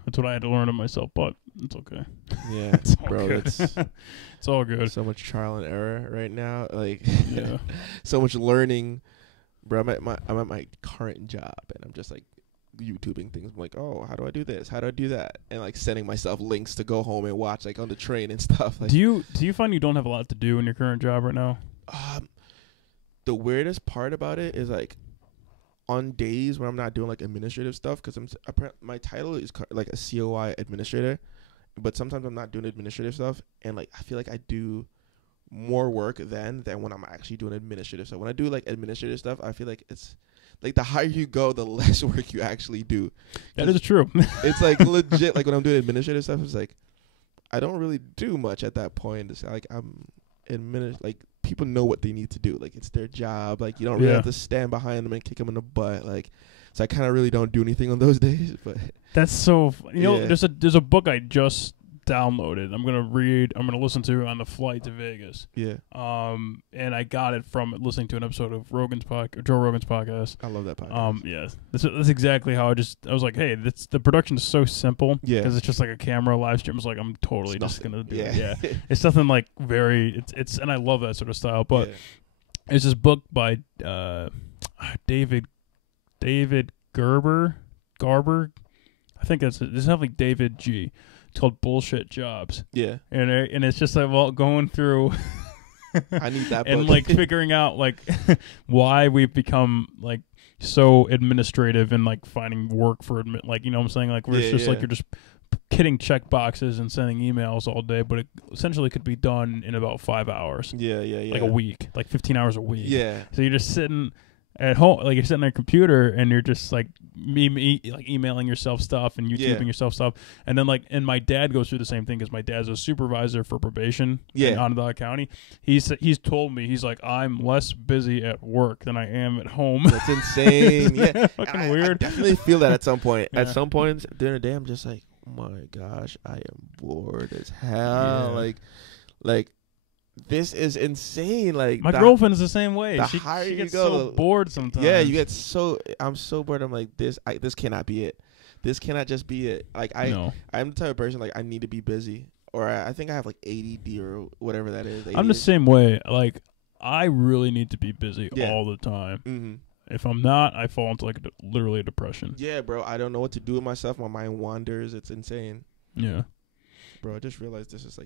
That's what I had to learn of myself, but it's okay. Yeah, it's all bro, good. It's all good. So much trial and error right now. Like, so much learning, bro. I'm at my current job, and I'm just like YouTubing things. I'm like, oh, how do I do this? How do I do that? And like sending myself links to go home and watch like on the train and stuff. Like, do you find you don't have a lot to do in your current job right now? The weirdest part about it is like on days when I'm not doing like administrative stuff, because my title is like a COI administrator, but sometimes I'm not doing administrative stuff, and like I feel like I do more work than when I'm actually doing administrative stuff. When I do like administrative stuff, I feel like it's like the higher you go, the less work you actually do. That is true. It's like legit. Like when I'm doing administrative stuff, it's like I don't really do much at that point. It's like like people know what they need to do. Like it's their job. Like you don't really have to stand behind them and kick them in the butt. Like so, I kind of really don't do anything on those days. But that's so. You know, there's a book I just downloaded. I'm gonna listen to on the flight to Vegas. Yeah. And I got it from listening to an episode of Joe Rogan's podcast. I love that podcast. Yeah. That's exactly how I was like, hey, the production is so simple. Yeah. Because it's just like a camera live stream. I was like, I'm totally just gonna do it. Yeah. It's nothing like it's and I love that sort of style. But it's this book by David Garber. I think it's definitely David G. It's called Bullshit Jobs. Yeah. And it's just like going through I need that book. And like figuring out like why we've become like so administrative and like finding work for like, you know what I'm saying? Like where it's just like you're just hitting check boxes and sending emails all day, but it essentially could be done in about 5 hours. Yeah. Like a week, like 15 hours a week. Yeah. So you're just sitting at home, like you're sitting on your computer and you're just like like emailing yourself stuff and YouTubing yourself stuff, and then like, and my dad goes through the same thing because my dad's a supervisor for probation in Onondaga County. He's told me, he's like, I'm less busy at work than I am at home. That's insane. Yeah, fucking weird. I definitely feel that at some point. At some point during the day, I'm just like, oh my gosh, I am bored as hell. Like. This is insane. Like my girlfriend is the same way. She gets so bored sometimes. Yeah, I'm so bored. I'm like, this cannot be it. This cannot just be it. Like I'm the type of person like I need to be busy, or I think I have like ADD or whatever that is. I'm the same way. Like I really need to be busy all the time. Mm-hmm. If I'm not, I fall into like literally a depression. Yeah, bro. I don't know what to do with myself. My mind wanders. It's insane. Yeah, bro. I just realized this is a.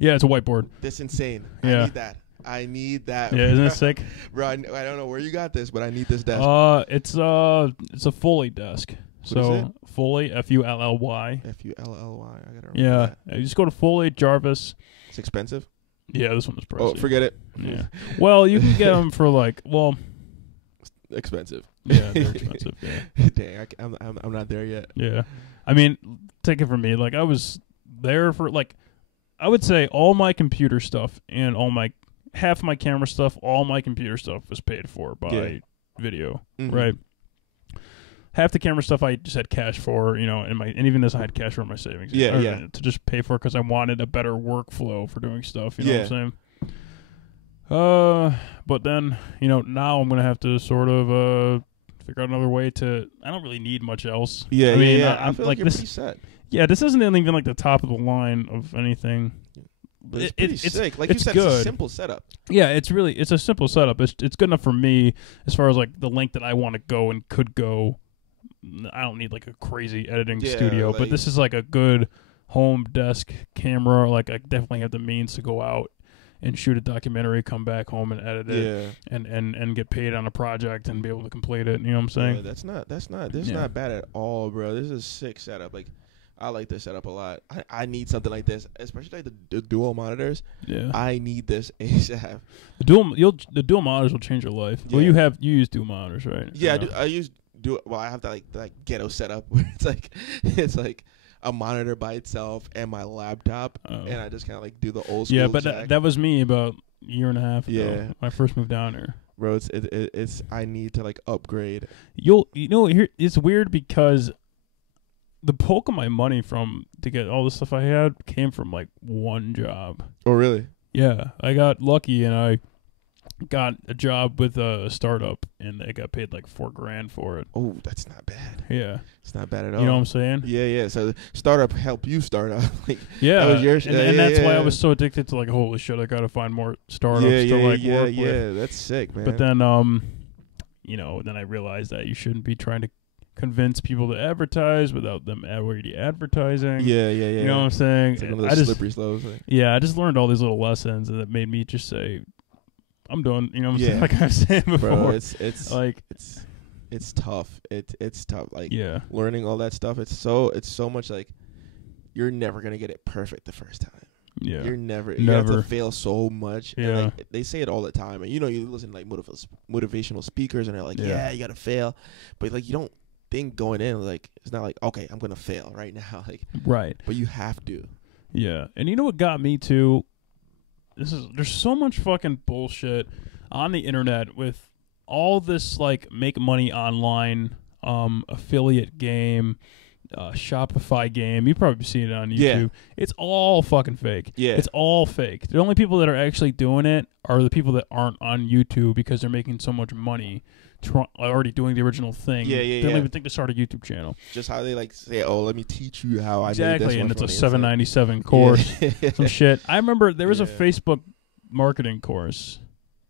Yeah, it's a whiteboard. That's insane. Yeah. I need that. Yeah, isn't it sick? Bro, I don't know where you got this, but I need this desk. It's a Foley desk. So Foley, F-U-L-L-Y. F-U-L-L-Y. I gotta remember that. You just go to Foley, Jarvis. It's expensive? Yeah, this one is pricey. Oh, forget it. Yeah. Well, you can get them for like, expensive. Yeah, they're expensive. Yeah. Dang, I'm not there yet. Yeah. I mean, take it from me. Like I was there for like, I would say all my computer stuff and all my half my camera stuff, all my computer stuff was paid for by video, right? Half the camera stuff I just had cash for, you know, and even this I had cash for in my savings. To just pay for it because I wanted a better workflow for doing stuff. You know what I'm saying? But then, you know, now I'm gonna have to sort of figure out another way to. I don't really need much else. I mean, I feel like you're this, pretty set. Yeah, this isn't even like the top of the line of anything. But it's pretty sick. Like you said, good. It's a simple setup. Yeah, it's a simple setup. It's good enough for me as far as like the length that I want to go and could go. I don't need like a crazy editing studio, but this is like a good home desk camera. Like I definitely have the means to go out and shoot a documentary, come back home and edit it, and get paid on a project and be able to complete it. You know what I'm saying? Yeah, this is not bad at all, bro. This is a sick setup. Like I like this setup a lot. I need something like this, especially like the dual monitors. Yeah, I need this ASAP. The dual monitors will change your life. Yeah. Well, you use dual monitors, right? Yeah, I do. I use dual. Well, I have that like ghetto setup where it's like a monitor by itself and my laptop, and I just kind of like do the old school. Yeah, but that was me about a year and a half ago. Yeah, when I first moved down here. Bro, it's I need to like upgrade. It's weird because the bulk of my money to get all the stuff I had came from like one job. Oh, really? Yeah, I got lucky and I got a job with a startup and I got paid like $4,000 for it. Oh, that's not bad. Yeah, it's not bad at all. You know what I'm saying? Yeah. So the startup helped you start up. Like, yeah, that was your and that's why I was so addicted to like, holy shit, I gotta find more startups to like work with. Yeah, that's sick, man. But then then I realized that you shouldn't be trying to convince people to advertise without them already advertising. Yeah. You know what I'm saying? It's like one of those slippery slopes. Yeah, I just learned all these little lessons that made me just say, I'm done. You know what I'm saying? Like I was saying before. Bro, it's like it's tough. It's tough. Like learning all that stuff. It's so much like you're never gonna get it perfect the first time. Yeah, you have to fail so much. Yeah, and like, they say it all the time. And you listen to like motivational speakers, and they're like, yeah, you gotta fail, but like you don't think going in like it's not like, okay, I'm gonna fail right now. Like right, but you have to. Yeah, and you know what got me to. There's so much fucking bullshit on the internet with all this like make money online affiliate game, Shopify game. You've probably seen it on YouTube. Yeah. It's all fucking fake. Yeah. It's all fake. The only people that are actually doing it are the people that aren't on YouTube because they're making so much money already doing the original thing. They don't even think to start a YouTube channel. Just how they like say, "Oh, let me teach you how I made this." Exactly, and it's a $7.97 course. Some shit. I remember there was a Facebook marketing course.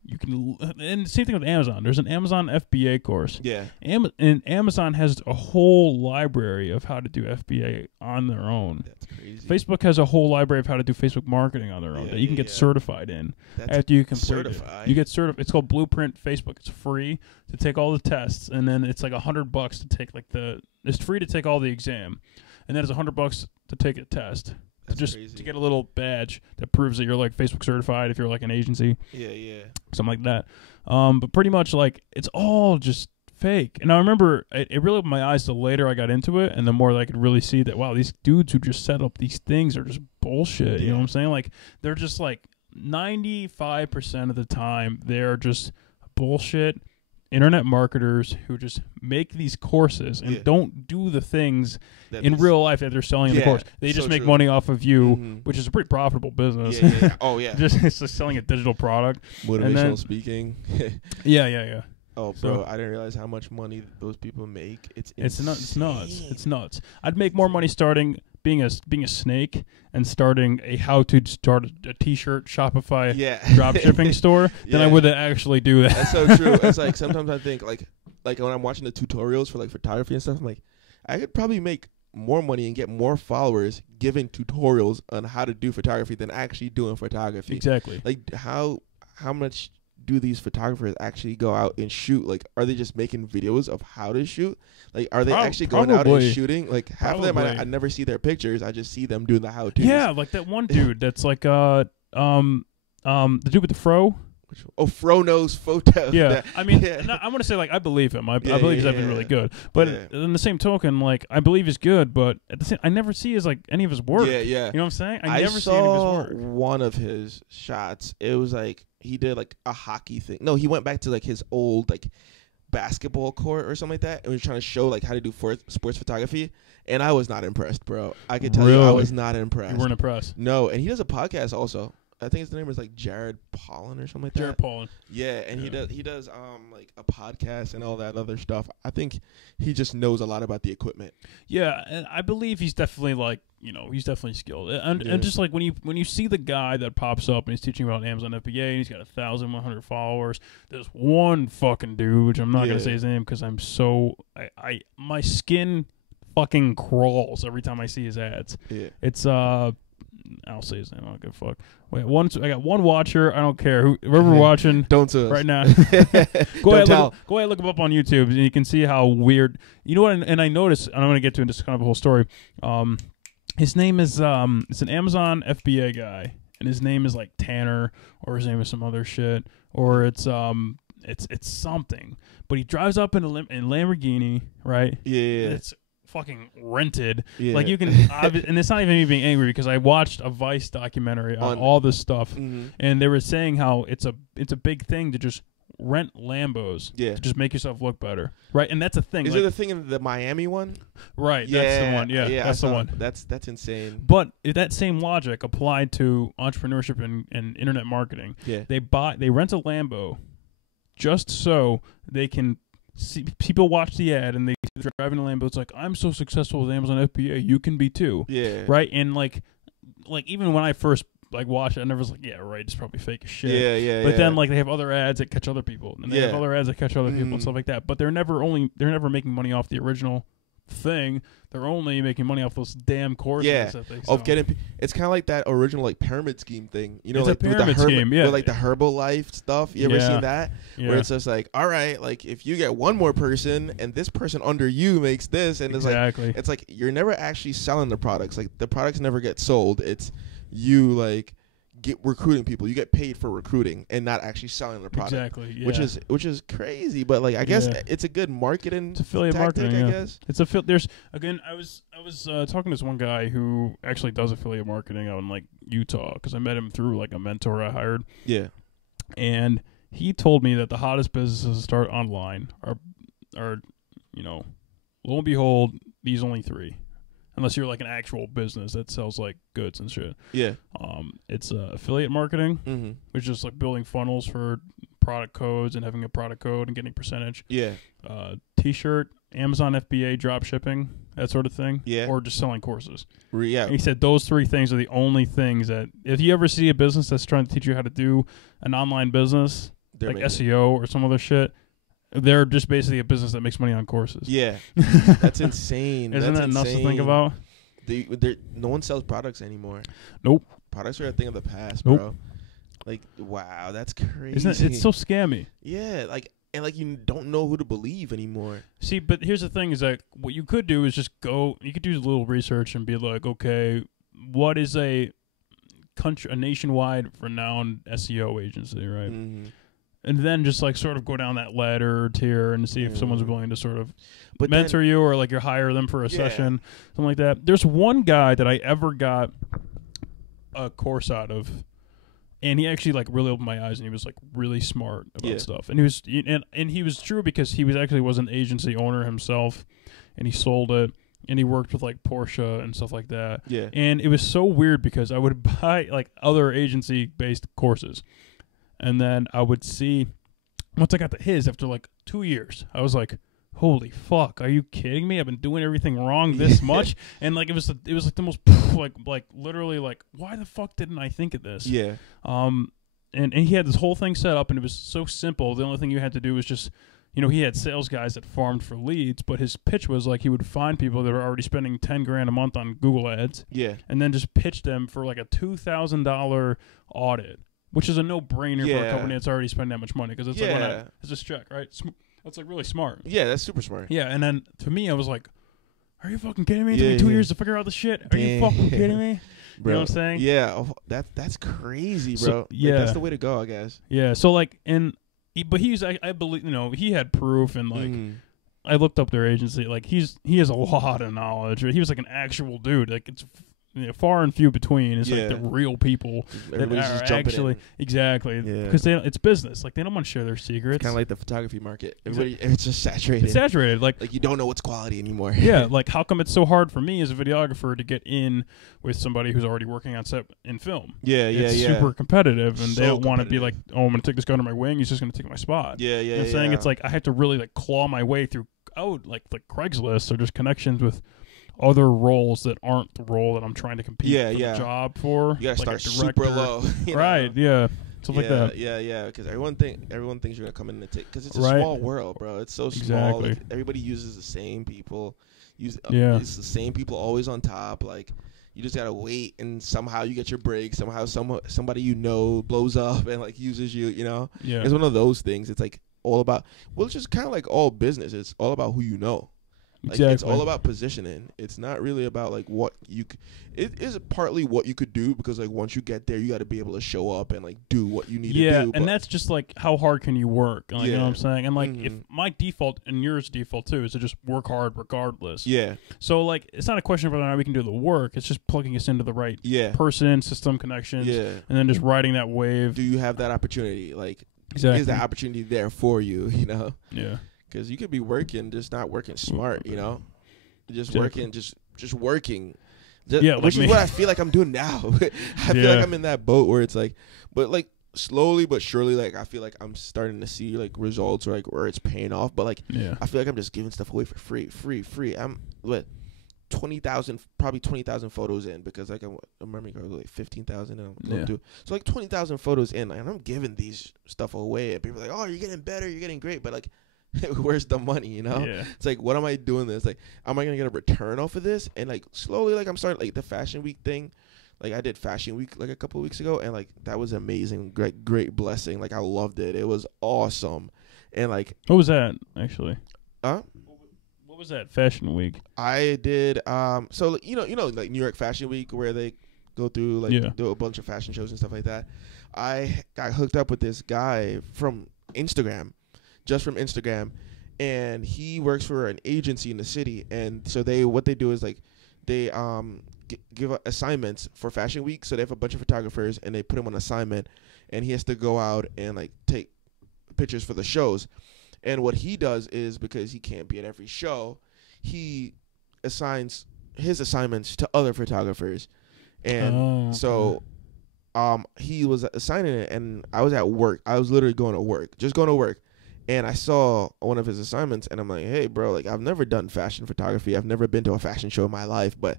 You can, and same thing with Amazon. There's an Amazon FBA course. Yeah. And Amazon has a whole library of how to do FBA on their own. That's crazy. Facebook has a whole library of how to do Facebook marketing on their own that you can get certified in. After you complete it. You get certified. It's called Blueprint Facebook. It's free to take all the tests, and then it's like $100 to take it's free to take all the exam, and then it's $100 to take a test. To get a little badge that proves that you're like Facebook certified if you're like an agency. Yeah. Something like that. But pretty much like it's all just fake. And I remember it really opened my eyes the later I got into it and the more that I could really see that, wow, these dudes who just set up these things are just bullshit. You know what I'm saying? Like they're just like 95% of the time they're just bullshit internet marketers who just make these courses and don't do the things in real life that they're selling in the course. They just make money off of you, which is a pretty profitable business. Yeah. Oh, yeah. It's just selling a digital product. Motivational speaking. Yeah. Oh, bro, I didn't realize how much money those people make. It's nuts. I'd make more money starting being a snake and starting a how to start a t-shirt Shopify drop shipping store than I would actually do that. That's so true. It's like sometimes I think like when I'm watching the tutorials for like photography and stuff, I'm like, I could probably make more money and get more followers giving tutorials on how to do photography than actually doing photography. Exactly. Like how much do these photographers actually go out and shoot? Like, are they just making videos of how to shoot? Like, are they actually going out and shooting? Like, half of them, I never see their pictures. I just see them doing the how-tos. Yeah, like that one dude that's like, the dude with the fro. Oh, Fro knows photo. Yeah, I mean, I want to say like I believe him. I believe he's been really good. But in the same token, like I believe he's good, but at the same, I never see any of his work. Yeah. You know what I'm saying? I never see any of his work. One of his shots. It was like he did like a hockey thing. No, he went back to like his old like basketball court or something like that, and was trying to show like how to do sports photography. And I was not impressed, bro. I could tell you, I was not impressed. You weren't impressed? No, and he does a podcast also. I think his name is like Jared Pollan or something like that. Jared Pollan. Yeah, and he does like a podcast and all that other stuff. I think he just knows a lot about the equipment. Yeah, and I believe he's definitely like, he's definitely skilled. And just like when you see the guy that pops up and he's teaching about Amazon FBA and he's got 1,100 followers, there's one fucking dude, which I'm not gonna say his name because I'm so my skin fucking crawls every time I see his ads. Yeah, it's I'll say his name. I don't give a fuck. Wait, I got one watcher. I don't care whoever watching. Don't sue us right now. Go ahead, look him up on YouTube, and you can see how weird. You know what? And I noticed. And I'm going to get to this kind of a whole story. His name is it's an Amazon FBA guy, and his name is like Tanner, or his name is some other shit, or it's something. But he drives up in Lamborghini, right? Yeah. It's fucking rented. Yeah. Like you can, and it's not even me being angry because I watched a Vice documentary on all this stuff, and they were saying how it's a big thing to just rent Lambos to just make yourself look better, right? And that's a thing. Is it the thing in the Miami one? Right. Yeah, that's the one. Yeah, that's the one. That's insane. But if that same logic applied to entrepreneurship and internet marketing, they rent a Lambo just so they can. See, people watch the ad and they driving a Lambo. It's like, I'm so successful with Amazon FBA, you can be too. Yeah. Right. And like even when I first like watched it, I never was like, yeah, right, it's probably fake as shit. Yeah. But then like they have other ads that catch other people, and they have other ads that catch other people and stuff like that. But they're never making money off the original thing. They're only making money off those damn courses that they sell. It's kind of like that original like pyramid scheme thing, it's like a pyramid scheme, with like the Herbalife stuff. You ever seen that? Yeah. Where it's just like, all right, like if you get one more person and this person under you makes this, and it's like you're never actually selling the products. Like the products never get sold. It's you like get recruiting people. You get paid for recruiting and not actually selling the product. Exactly. Yeah. Which is crazy, but like I guess it's a good marketing. It's affiliate tactic, marketing. I guess. It's there's again. I was talking to this one guy who actually does affiliate marketing out in like Utah because I met him through like a mentor I hired. Yeah. And he told me that the hottest businesses to start online are lo and behold, these only three. Unless you're like an actual business that sells like goods and shit. Yeah. It's affiliate marketing, which is like building funnels for product codes and having a product code and getting percentage. Yeah. T-shirt, Amazon FBA, drop shipping, that sort of thing. Yeah. Or just selling courses. Yeah. And he said those three things are the only things that if you ever see a business that's trying to teach you how to do an online business, like SEO or some other shit, they're just basically a business that makes money on courses. Yeah. That's insane. Isn't that nuts to think about? No one sells products anymore. Nope. Products are a thing of the past, bro. Like, wow, that's crazy. Isn't it? It's so scammy. Yeah, and you don't know who to believe anymore. See, but here's the thing: is that what you could do is just go. You could do a little research and be like, okay, what is a nationwide renowned SEO agency, right? Mm-hmm. And then just like sort of go down that ladder or tier and see if someone's willing to sort of mentor you or like you hire them for a session, something like that. There's one guy that I ever got a course out of, and he actually like really opened my eyes, and he was like really smart about stuff. And he was and he was true because he was an agency owner himself, and he sold it. And he worked with like Porsche and stuff like that. Yeah. And it was so weird because I would buy like other agency based courses. And then I would see, once I got to his after like 2 years, I was like, holy fuck, are you kidding me? I've been doing everything wrong this much? And like it was like the most like literally like, why the fuck didn't I think of this? Yeah. And he had this whole thing set up, and it was so simple. The only thing you had to do was just, he had sales guys that farmed for leads, but his pitch was like he would find people that are already spending $10,000 a month on Google ads. Yeah. And then just pitch them for like a $2,000 audit. Which is a no-brainer for a company that's already spending that much money because it's like, it's just check, right? That's like really smart. Yeah, that's super smart. Yeah, and then to me, I was like, are you fucking kidding me? It took me 2 years to figure out this shit. Are you fucking kidding me? Bro. You know what I'm saying? Yeah, that's crazy, bro. So, yeah. That's the way to go, I guess. Yeah, so like, but I believe, he had proof, and like, I looked up their agency. Like, he has a lot of knowledge. He was like an actual dude. Like, far and few between is like the real people that Everybody's are just jumping actually in. exactly because it's business. Like they don't want to share their secrets. Kind of like the photography market. Everybody, it's just saturated. It's saturated. Like you don't know what's quality anymore. Yeah, like how come it's so hard for me as a videographer to get in with somebody who's already working on set in film? It's super competitive, and so they don't want to be like, oh, I'm going to take this guy under my wing. He's just going to take my spot. I'm saying it's like I have to really like claw my way through like Craigslist or just connections with other roles that aren't the role that I'm trying to compete for the job for. You gotta like start super low, right? Yeah, stuff like that. Yeah. Because everyone thinks you're gonna come in and take. Because it's a small world, bro. It's so small. Like, everybody uses the same people. It's the same people always on top. Like you just gotta wait, and somehow you get your break. Somehow somebody blows up and like uses you. It's one of those things. It's like all about. Well, it's just kind of like all business. It's all about who you know. Like, it's all about positioning. It's not really about like what it is partly what you could do, because like once you get there, you got to be able to show up and like do what you need to do. Yeah, and that's just like how hard can you work? Like, you know what I'm saying? And like if my default and yours default too is to just work hard regardless. Yeah. So like it's not a question of whether or not we can do the work. It's just plugging us into the right person, system, connections, and then just riding that wave. Do you have that opportunity? Like, is that opportunity there for you? Yeah. Because you could be working, just not working smart, just working, just working. Which is what I feel like I'm doing now. I feel like I'm in that boat where it's like, but like slowly but surely, like I feel like I'm starting to see like results or like where it's paying off. But like, I feel like I'm just giving stuff away for free. I'm 20,000 photos in, because like I'm memory card like 15,000 and I'm going to so like 20,000 photos in, and I'm giving these stuff away, and people are like, oh, you're getting better, you're getting great, but like, where's the money, It's like, what am I doing this? Like, am I gonna get a return off of this? And like slowly, like I'm starting like the fashion week thing. Like I did fashion week like a couple of weeks ago, and like that was amazing, great blessing. Like I loved it. It was awesome. And like, what was that actually? What was that fashion week? I did so like New York Fashion Week, where they go through like do a bunch of fashion shows and stuff like that. I got hooked up with this guy from Instagram. Just from Instagram, and he works for an agency in the city, and so what they do is like they give assignments for Fashion Week. So they have a bunch of photographers, and they put him on assignment, and he has to go out and like take pictures for the shows. And what he does is, because he can't be at every show, he assigns his assignments to other photographers, and he was assigning it, and I was at work. I was literally going to work. And I saw one of his assignments, and I'm like, hey, bro, like I've never done fashion photography. I've never been to a fashion show in my life, but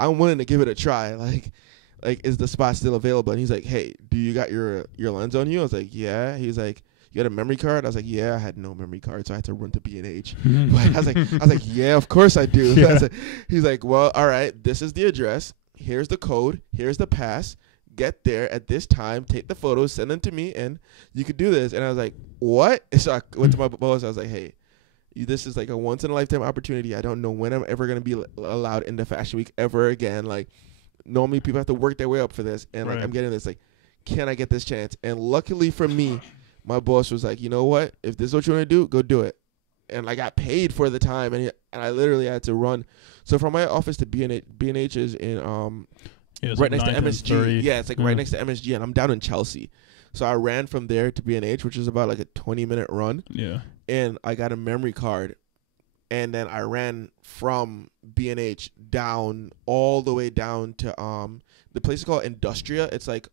I'm willing to give it a try. Like is the spot still available? And he's like, hey, do you got your lens on you? I was like, yeah. He's like, you got a memory card? I was like, yeah, I had no memory card, so I had to run to B&H. But I was like, yeah, of course I do. Yeah. He's like, well, all right, this is the address. Here's the code. Here's the pass. Get there at this time, take the photos, send them to me, and you could do this. And I was like, what? So I went to my boss. I was like, hey, this is like a once-in-a-lifetime opportunity. I don't know when I'm ever going to be allowed into Fashion Week ever again. Like, normally people have to work their way up for this. And like, I'm getting this. Like, can I get this chance? And luckily for me, my boss was like, you know what? If this is what you want to do, go do it. And I got paid for the time, and I literally had to run. So from my office to B&H is in right next to MSG. Yeah, it's like right next to MSG, and I'm down in Chelsea. So I ran from there to B&H, which is about like a 20-minute run. Yeah. And I got a memory card, and then I ran from B&H down all the way down to the place is called Industria. It's like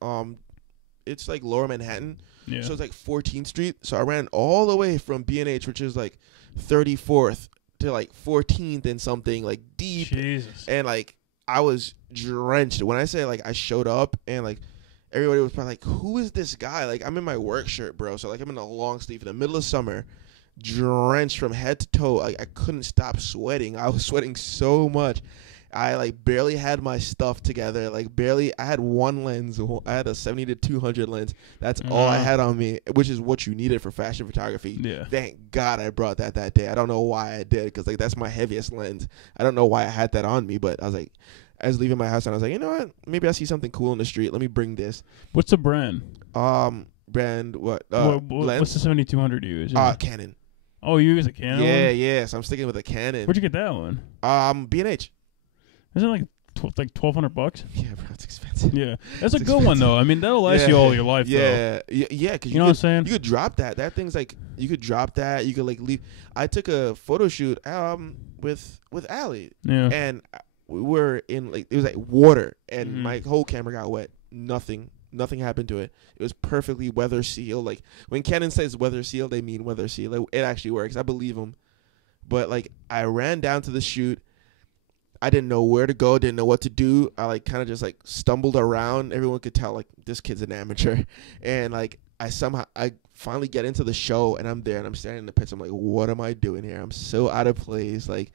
Lower Manhattan. Yeah. So it's like 14th Street. So I ran all the way from B&H, which is like 34th to like 14th and something, like deep. Jesus. And like I was drenched. When I say like I showed up and like everybody was probably like, who is this guy? Like I'm in my work shirt, bro. So like I'm in a long sleeve in the middle of summer, drenched from head to toe. Like I couldn't stop sweating. I was sweating so much. I like barely had my stuff together. Like barely. I had one lens. I had a 70-200 lens. That's all I had on me, which is what you needed for fashion photography. Yeah. Thank God I brought that day. I don't know why I did, because like that's my heaviest lens. I don't know why I had that on me, but I was leaving my house and I was like, you know what? Maybe I see something cool in the street. Let me bring this. What's the brand? Brand what? Lens? What's the 70-200 you use? Canon. Oh, you use a Canon? Yeah. So I'm sticking with a Canon. Where'd you get that one? B&H. Isn't it like like $1,200. Yeah, bro, it's expensive. Yeah, that's a It's good one though. I mean, that'll last you all your life. Yeah, though. yeah, because you know what I'm saying. You could drop that. That thing's like you could drop that. You could like leave. I took a photo shoot with Allie. Yeah, and we were in like it was like water, and Mhm. my whole camera got wet. Nothing happened to it. It was perfectly weather sealed. Like when Canon says weather sealed, they mean weather sealed. Like, it actually works. I believe them. But like I ran down to the shoot. I didn't know where to go, didn't know what to do. I like kind of just like stumbled around. Everyone could tell like this kid's an amateur. And like I finally get into the show, and I'm there and I'm standing in the pits. I'm like, what am I doing here? I'm so out of place. Like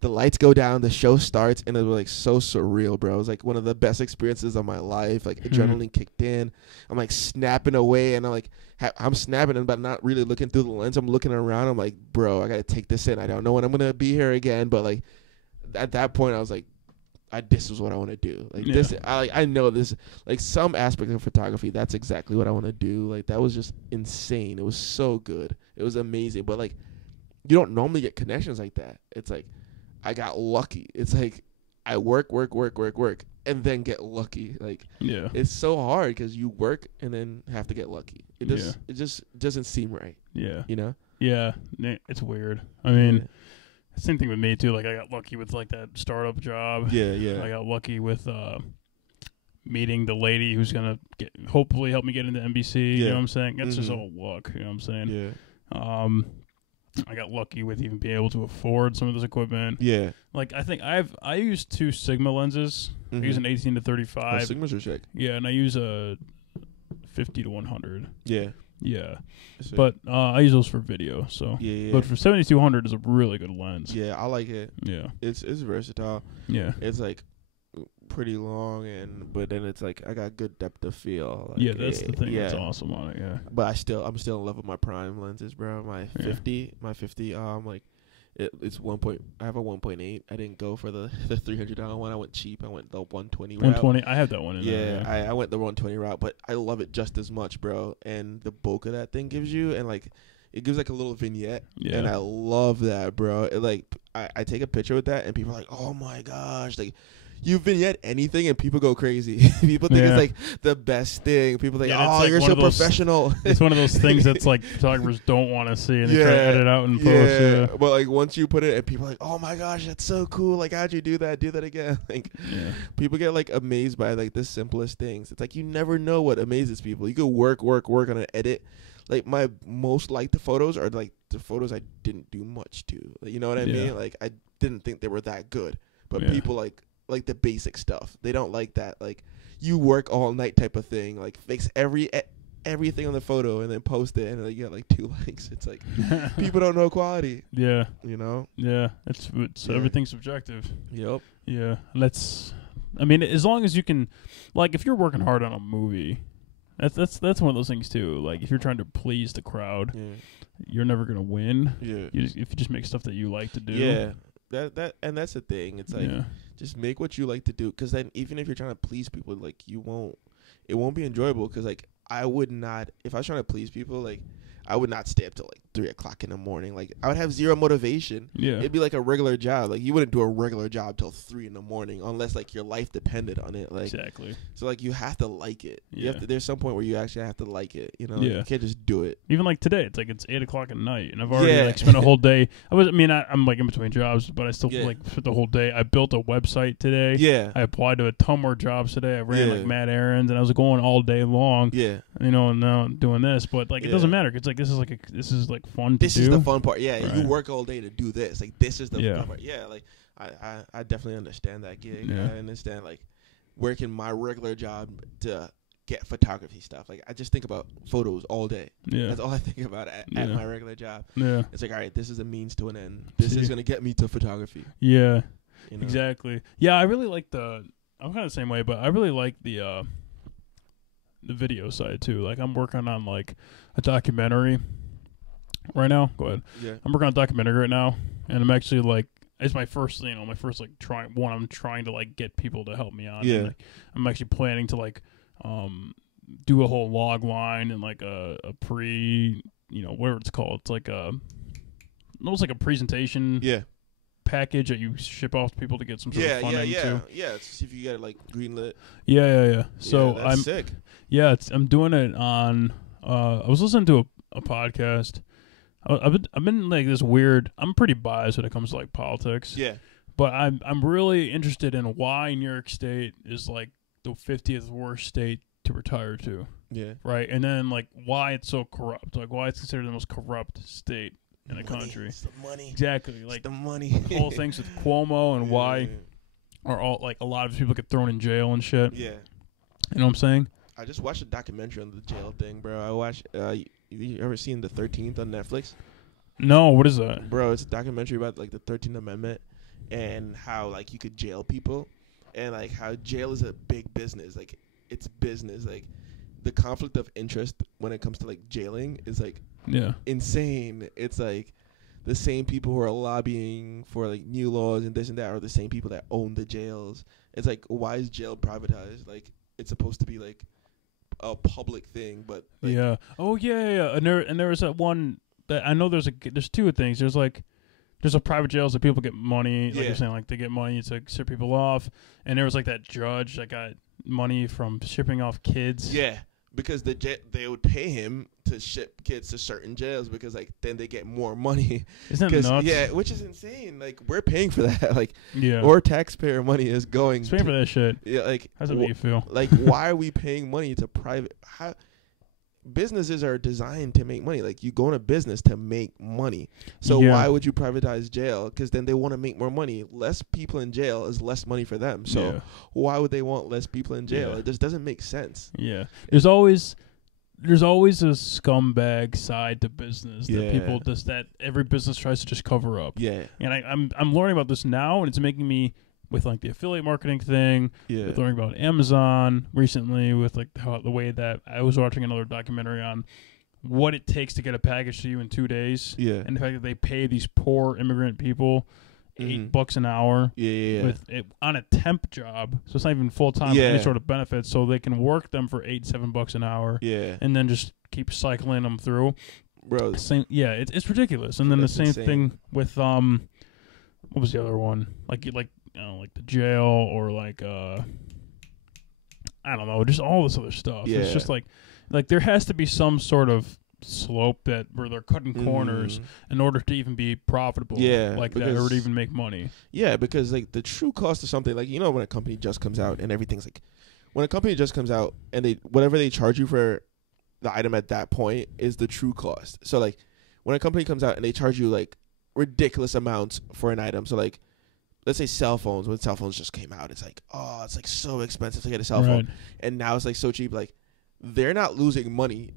the lights go down, the show starts, and it was like so surreal, bro. It was like one of the best experiences of my life. Like adrenaline kicked in. I'm like snapping away, and I'm like I'm snapping, but not really looking through the lens. I'm looking around. I'm like, bro, I gotta take this in. I don't know when I'm gonna be here again, but like at that point, I was like, this is what I want to do. Like this, I know this. Like some aspect of photography, that's exactly what I want to do. Like that was just insane. It was so good. It was amazing. But like, you don't normally get connections like that. It's like I got lucky. It's like I work, and then get lucky. Like it's so hard because you work and then have to get lucky. It just doesn't seem right. Yeah, you know. Yeah, it's weird. I mean. Same thing with me too. Like I got lucky with like that startup job. Yeah. I got lucky with meeting the lady who's gonna hopefully help me get into NBC. You know what I'm saying? That's just all luck. You know what I'm saying? Yeah. I got lucky with even being able to afford some of this equipment. Yeah. Like I use 2 Sigma lenses. I use an 18 to 35. Sigmas are sick. Yeah, and I use a 50 to 100. Yeah. Yeah, but I use those for video. So, but for 7200 is a really good lens. Yeah, I like it. Yeah, it's versatile. Yeah, it's like pretty long, but then it's like I got good depth of field. Like, that's the thing that's awesome on it. Yeah, but I'm still in love with my prime lenses, bro. My 50, like. It's 1 point. I have a 1.8. I didn't go for the $300 one. I went cheap. I went the 120 route. 120. I have that one in there. Yeah, I went the 120 route, but I love it just as much, bro. And the bulk of that thing gives you, and like, it gives like a little vignette. Yeah. And I love that, bro. It, like, I take a picture with that, and people are like, oh my gosh, like. You vignette anything and people go crazy. People think it's like the best thing. People think, oh, like you're so professional. It's one of those things that's like photographers don't want to see and they try to edit out and post. Yeah. But like once you put it and people are like, oh my gosh, that's so cool. Like how'd you do that? Do that again. Like people get like amazed by like the simplest things. It's like you never know what amazes people. You could work on an edit. Like my most liked photos are like the photos I didn't do much to. Like, you know what I mean? Like I didn't think they were that good. But people like the basic stuff. They don't like that like you work all night type of thing. Like fix everything on the photo and then post it and then you get like 2 likes. It's like people don't know quality. Yeah. You know? Yeah. It's everything's subjective. Yep. Yeah. I mean, as long as you can, like if you're working hard on a movie, that's one of those things too. Like if you're trying to please the crowd, you're never gonna win. Yeah. If you just make stuff that you like to do. Yeah. That's the thing. It's like just make what you like to do, because then even if you're trying to please people, like it won't be enjoyable. Because like I would not, if I was trying to please people, like I would not stay up till like 3 o'clock in the morning. Like I would have zero motivation. Yeah, it'd be like a regular job. Like you wouldn't do a regular job till 3 in the morning unless like your life depended on it. Like exactly. So like you have to like it. Yeah. You have to, there's some point where you actually have to like it. You know. Yeah. You can't just do it. Even like today, it's 8 o'clock at night, and I've already like spent a whole day. I'm like in between jobs, but I still like spent the whole day. I built a website today. Yeah. I applied to a ton more jobs today. I ran like mad errands, and I was going all day long. Yeah. You know, and now I'm doing this, but like it doesn't matter. It's like this is like fun to do. This is the fun part. Yeah, right. You work all day to do this. Like this is the fun part. Yeah, like I definitely understand that gig. Yeah. I understand like working my regular job to get photography stuff. Like I just think about photos all day. Yeah. That's all I think about at my regular job. Yeah. It's like, all right, this is a means to an end. This is gonna get me to photography. Yeah. You know? Exactly. Yeah, I really like I'm kind of the same way, but I really like the video side too. Like I'm working on like a documentary right now. Go ahead. Yeah. I'm working on a documentary right now, and I'm actually like, it's my first, like I'm trying to like get people to help me on. Yeah. And, like, I'm actually planning to like do a whole log line and like a whatever it's called. It's like almost like a presentation. Yeah. package that you ship off to people to get some sort of funding too. Yeah, it's if you get it like greenlit. Yeah. So that's I'm sick. Yeah, I'm doing it on. I was listening to a podcast. I've been like this weird. I'm pretty biased when it comes to like politics. Yeah. But I'm really interested in why New York State is like the 50th worst state to retire to. Yeah. Right, and then like why it's so corrupt, like why it's considered the most corrupt state in the country. It's the money. Exactly, like it's the money. The whole things with Cuomo and why are all like a lot of people get thrown in jail and shit. Yeah. You know what I'm saying? I just watched a documentary on the jail thing, bro. I watched. You ever seen the 13th on Netflix? No, what is that? Bro, it's a documentary about like the 13th Amendment and how like you could jail people and like how jail is a big business. Like it's business. Like the conflict of interest when it comes to like jailing is like insane. It's like the same people who are lobbying for like new laws and this and that are the same people that own the jails. It's like, why is jail privatized? Like it's supposed to be like a public thing, but like, yeah. And there was that one that I know. There's two things. There's a private jails that people get money, like you're saying, like they get money to ship people off, and there was like that judge that got money from shipping off kids. Yeah, because they would pay him to ship kids to certain jails because like then they get more money. Isn't that nuts? Yeah, which is insane. Like we're paying for that. Like yeah, or taxpayer money is going. It's paying for that shit. Yeah, like how's that make you feel? Like why are we paying money to private? How businesses are designed to make money. Like you go into business to make money. So why would you privatize jail? Because then they want to make more money. Less people in jail is less money for them. So why would they want less people in jail? It just doesn't make sense. Yeah, there's always a scumbag side to business that people that every business tries to just cover up. Yeah, and I'm learning about this now, and it's making me. With like the affiliate marketing thing, with learning about Amazon recently, with like the way that I was watching another documentary on what it takes to get a package to you in 2 days, and the fact that they pay these poor immigrant people $8 an hour, with it on a temp job, so it's not even full time with any sort of benefits, so they can work them for $7 an hour, and then just keep cycling them through, bro. It's ridiculous. And then the same thing with what was the other one? Like the jail or like I don't know, just all this other stuff. It's just like there has to be some sort of slope that where they're cutting corners in order to even be profitable. Like that, or to even make money. Yeah, because like the true cost of something, like when a company just comes out and everything's like, when a company just comes out and they whatever they charge you for the item at that point is the true cost. So like when a company comes out and they charge you like ridiculous amounts for an item, so like let's say cell phones, when cell phones just came out, it's like, oh, it's like so expensive to get a cell phone. And now it's like so cheap. Like they're not losing money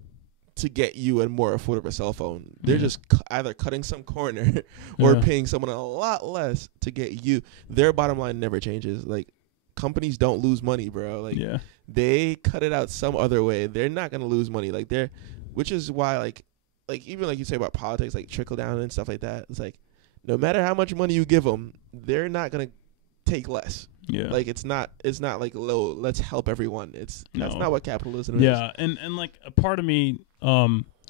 to get you a more affordable cell phone. They're just either cutting some corner or paying someone a lot less to get you. Their bottom line never changes. Like companies don't lose money, bro. Like they cut it out some other way. They're not going to lose money. Like which is why like even like you say about politics, like trickle down and stuff like that. It's like, no matter how much money you give them, they're not gonna take less. Yeah, like it's not like low. Let's help everyone. That's not what capitalism is. Yeah, and like a part of me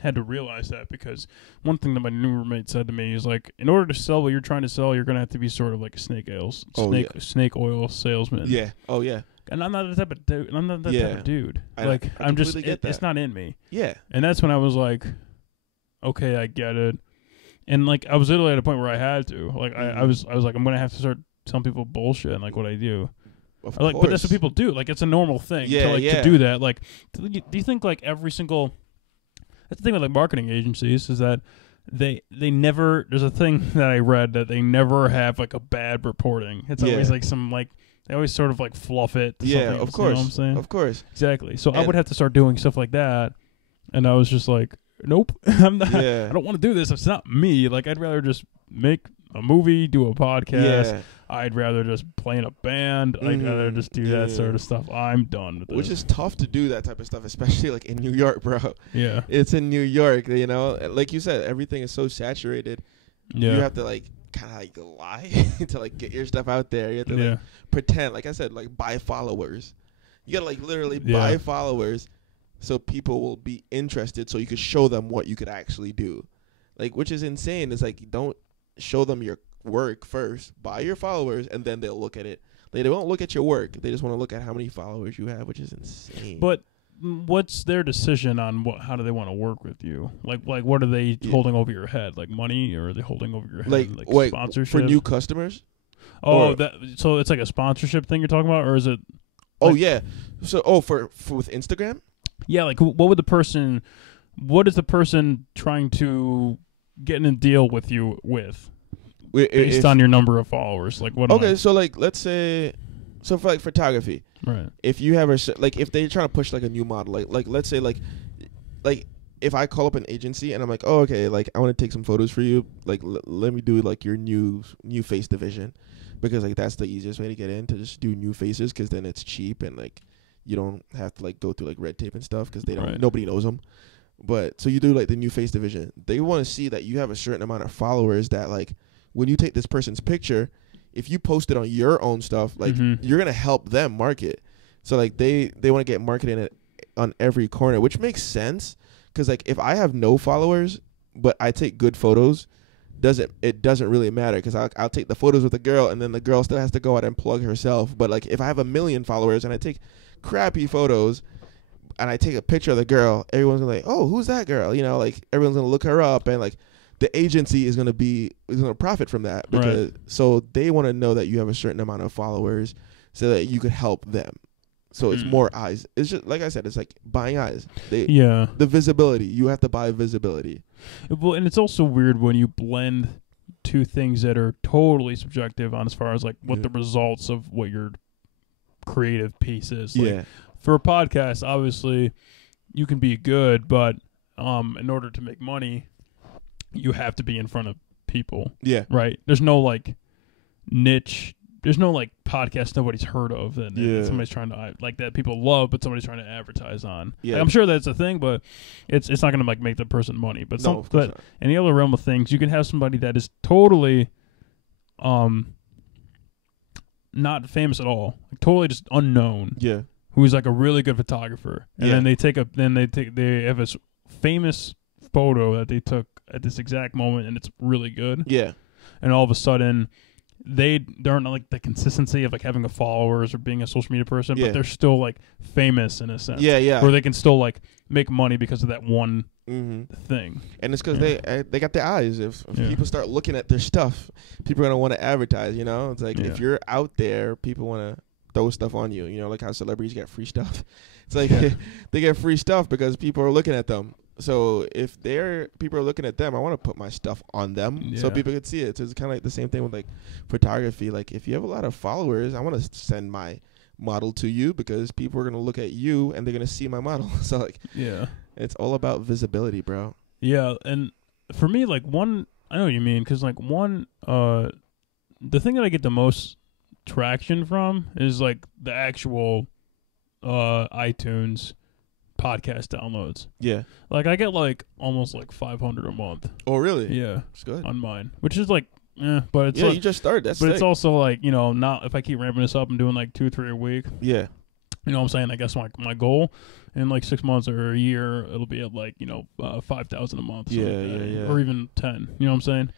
had to realize that, because one thing that my new roommate said to me is like, in order to sell what you're trying to sell, you're gonna have to be sort of like a snake oil salesman. Yeah. Oh yeah. And I'm not that type of dude. I'm not that type of dude. I just it's not in me. Yeah. And that's when I was like, okay, I get it. And like I was literally at a point where I had to, like I was like, I'm gonna have to start telling people bullshit and like what I do. But that's what people do. Like it's a normal thing to do that. Like, do you think like every single? That's the thing with like marketing agencies is that they never. There's a thing that I read that they never have like a bad reporting. It's always like some like they always sort of like fluff it. Yeah, of course. You know what I'm saying? Of course. Exactly. So I would have to start doing stuff like that, and I was just like, nope, I'm not. I don't want to do this. It's not me. Like I'd rather just make a movie, do a podcast. Yeah. I'd rather just play in a band. I'd rather just do that sort of stuff. I'm done with this. Which is tough to do that type of stuff, especially like in New York, bro. Yeah. It's in New York, you know. Like you said, everything is so saturated. Yeah. You have to like kind of like lie to like get your stuff out there. You have to like pretend, like I said, like buy followers. You gotta like literally buy followers so people will be interested, so you could show them what you could actually do. Like, which is insane. It's like, don't show them your work first, buy your followers, and then they'll look at it. They won't look at your work. They just want to look at how many followers you have, which is insane. But what's their decision on how do they want to work with you? Like what are they holding over your head? Like money, or are they holding over your head like sponsorship for new customers? Oh, so it's like a sponsorship thing you're talking about, or is it? Oh yeah. So for with Instagram? Yeah, like what is the person trying to get in a deal with you with? Based on your number of followers, like what? Okay, so like let's say, so for like photography, right? If you have if they're trying to push like a new model, like let's say like if I call up an agency and I'm like, oh okay, like I want to take some photos for you, like let me do like your new face division, because like that's the easiest way to get in, to just do new faces, because then it's cheap and like you don't have to like go through like red tape and stuff, because nobody knows them. But so you do like the new face division. They want to see that you have a certain amount of followers, that like when you take this person's picture, if you post it on your own stuff, like you're gonna help them market. So like they want to get marketing on every corner, which makes sense, because like if I have no followers but I take good photos, it doesn't really matter, because I'll take the photos with the girl, and then the girl still has to go out and plug herself. But like if I have 1 million followers and I take crappy photos and I take a picture of the girl, everyone's gonna like, oh, who's that girl? You know, like everyone's gonna look her up, and like the agency is gonna profit from that, because so they want to know that you have a certain amount of followers so that you could help them. So it's more eyes. It's just like I said, it's like buying eyes. The visibility. You have to buy visibility. Well, and it's also weird when you blend two things that are totally subjective on as far as like what the results of what your creative piece is. Like, for a podcast, obviously, you can be good, but in order to make money, you have to be in front of people. Yeah. Right? There's no, like, niche. There's no, like, podcast nobody's heard of that somebody's trying to, like, that people love, but somebody's trying to advertise on. Yeah. Like, I'm sure that's a thing, but it's not going to, like, make the person money. But in the other realm of things, you can have somebody that is totally not famous at all. Like, totally just unknown. Yeah. Who's, like, a really good photographer. And then they have a famous photo that they took at this exact moment, and it's really good. Yeah. And all of a sudden, they aren't like the consistency of like having a followers or being a social media person, but they're still like famous in a sense. Yeah, yeah. Where they can still like make money because of that one thing. And it's because they got their eyes. If people start looking at their stuff, people are gonna want to advertise. You know, it's like if you're out there, people want to throw stuff on you. You know, like how celebrities get free stuff. It's like they get free stuff because people are looking at them. So if people are looking at them, I want to put my stuff on them so people can see it. So it's kind of like the same thing with like photography. Like if you have a lot of followers, I want to send my model to you because people are going to look at you and they're going to see my model. So like, it's all about visibility, bro. Yeah. And for me, like I know what you mean. Cause like the thing that I get the most traction from is like the actual, iTunes podcast downloads. Yeah. Like I get like almost like 500 a month. Oh really? Yeah. It's good. On mine. Which is like but it's you just started. That's But it's also like, you know, not if I keep ramping this up and doing like 2-3 a week. Yeah. You know what I'm saying? I guess my goal in like 6 months or a year, it'll be at like, you know, 5,000 a month. Yeah, yeah. Or even 10. You know what I'm saying?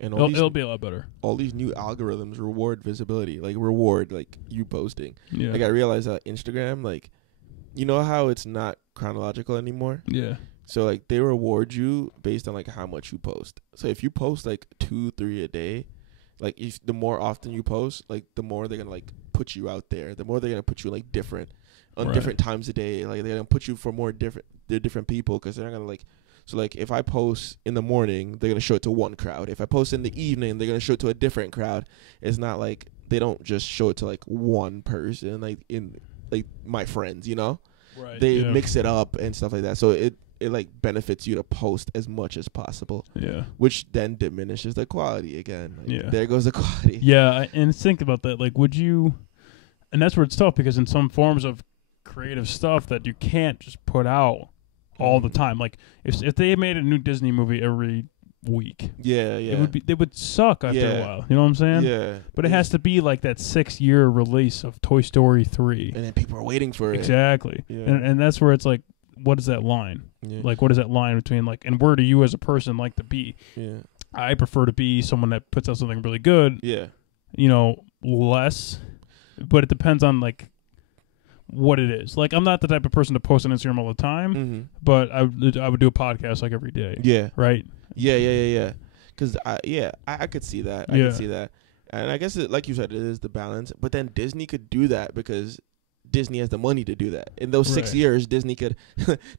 And it'll be a lot better. All these new algorithms reward visibility, like you posting. Yeah. Like I realized that Instagram, like, you know how it's not chronological anymore? Yeah. So like they reward you based on like how much you post. So if you post like 2-3 a day, like the more often you post, like the more they're gonna like put you out there. The more they're gonna put you like different times a day. Like they're gonna put you for different people because they're not gonna like. So like if I post in the morning, they're gonna show it to one crowd. If I post in the evening, they're gonna show it to a different crowd. It's not like they don't just show it to like one person, like in like my friends, you know. Right, they mix it up and stuff like that. So it like benefits you to post as much as possible. Yeah. Which then diminishes the quality again. Like, there goes the quality. Yeah, and think about that. Like would you and that's where it's tough because in some forms of creative stuff that you can't just put out all the time. Like if they made a new Disney movie every week. Yeah. It would suck after a while. You know what I'm saying? Yeah. But it has to be like that 6-year release of Toy Story 3. And then people are waiting for it. Exactly. Yeah. And that's where it's like, what is that line? Yeah. Like, what is that line between like, and where do you as a person like to be? Yeah. I prefer to be someone that puts out something really good. Yeah. You know, less, but it depends on like what it is. Like, I'm not the type of person to post on Instagram all the time, but I would do a podcast like every day. Yeah. Right. Yeah. Because I could see that. I could see that, and I guess like you said, it is the balance. But then Disney could do that because Disney has the money to do that. In those 6 years, Disney could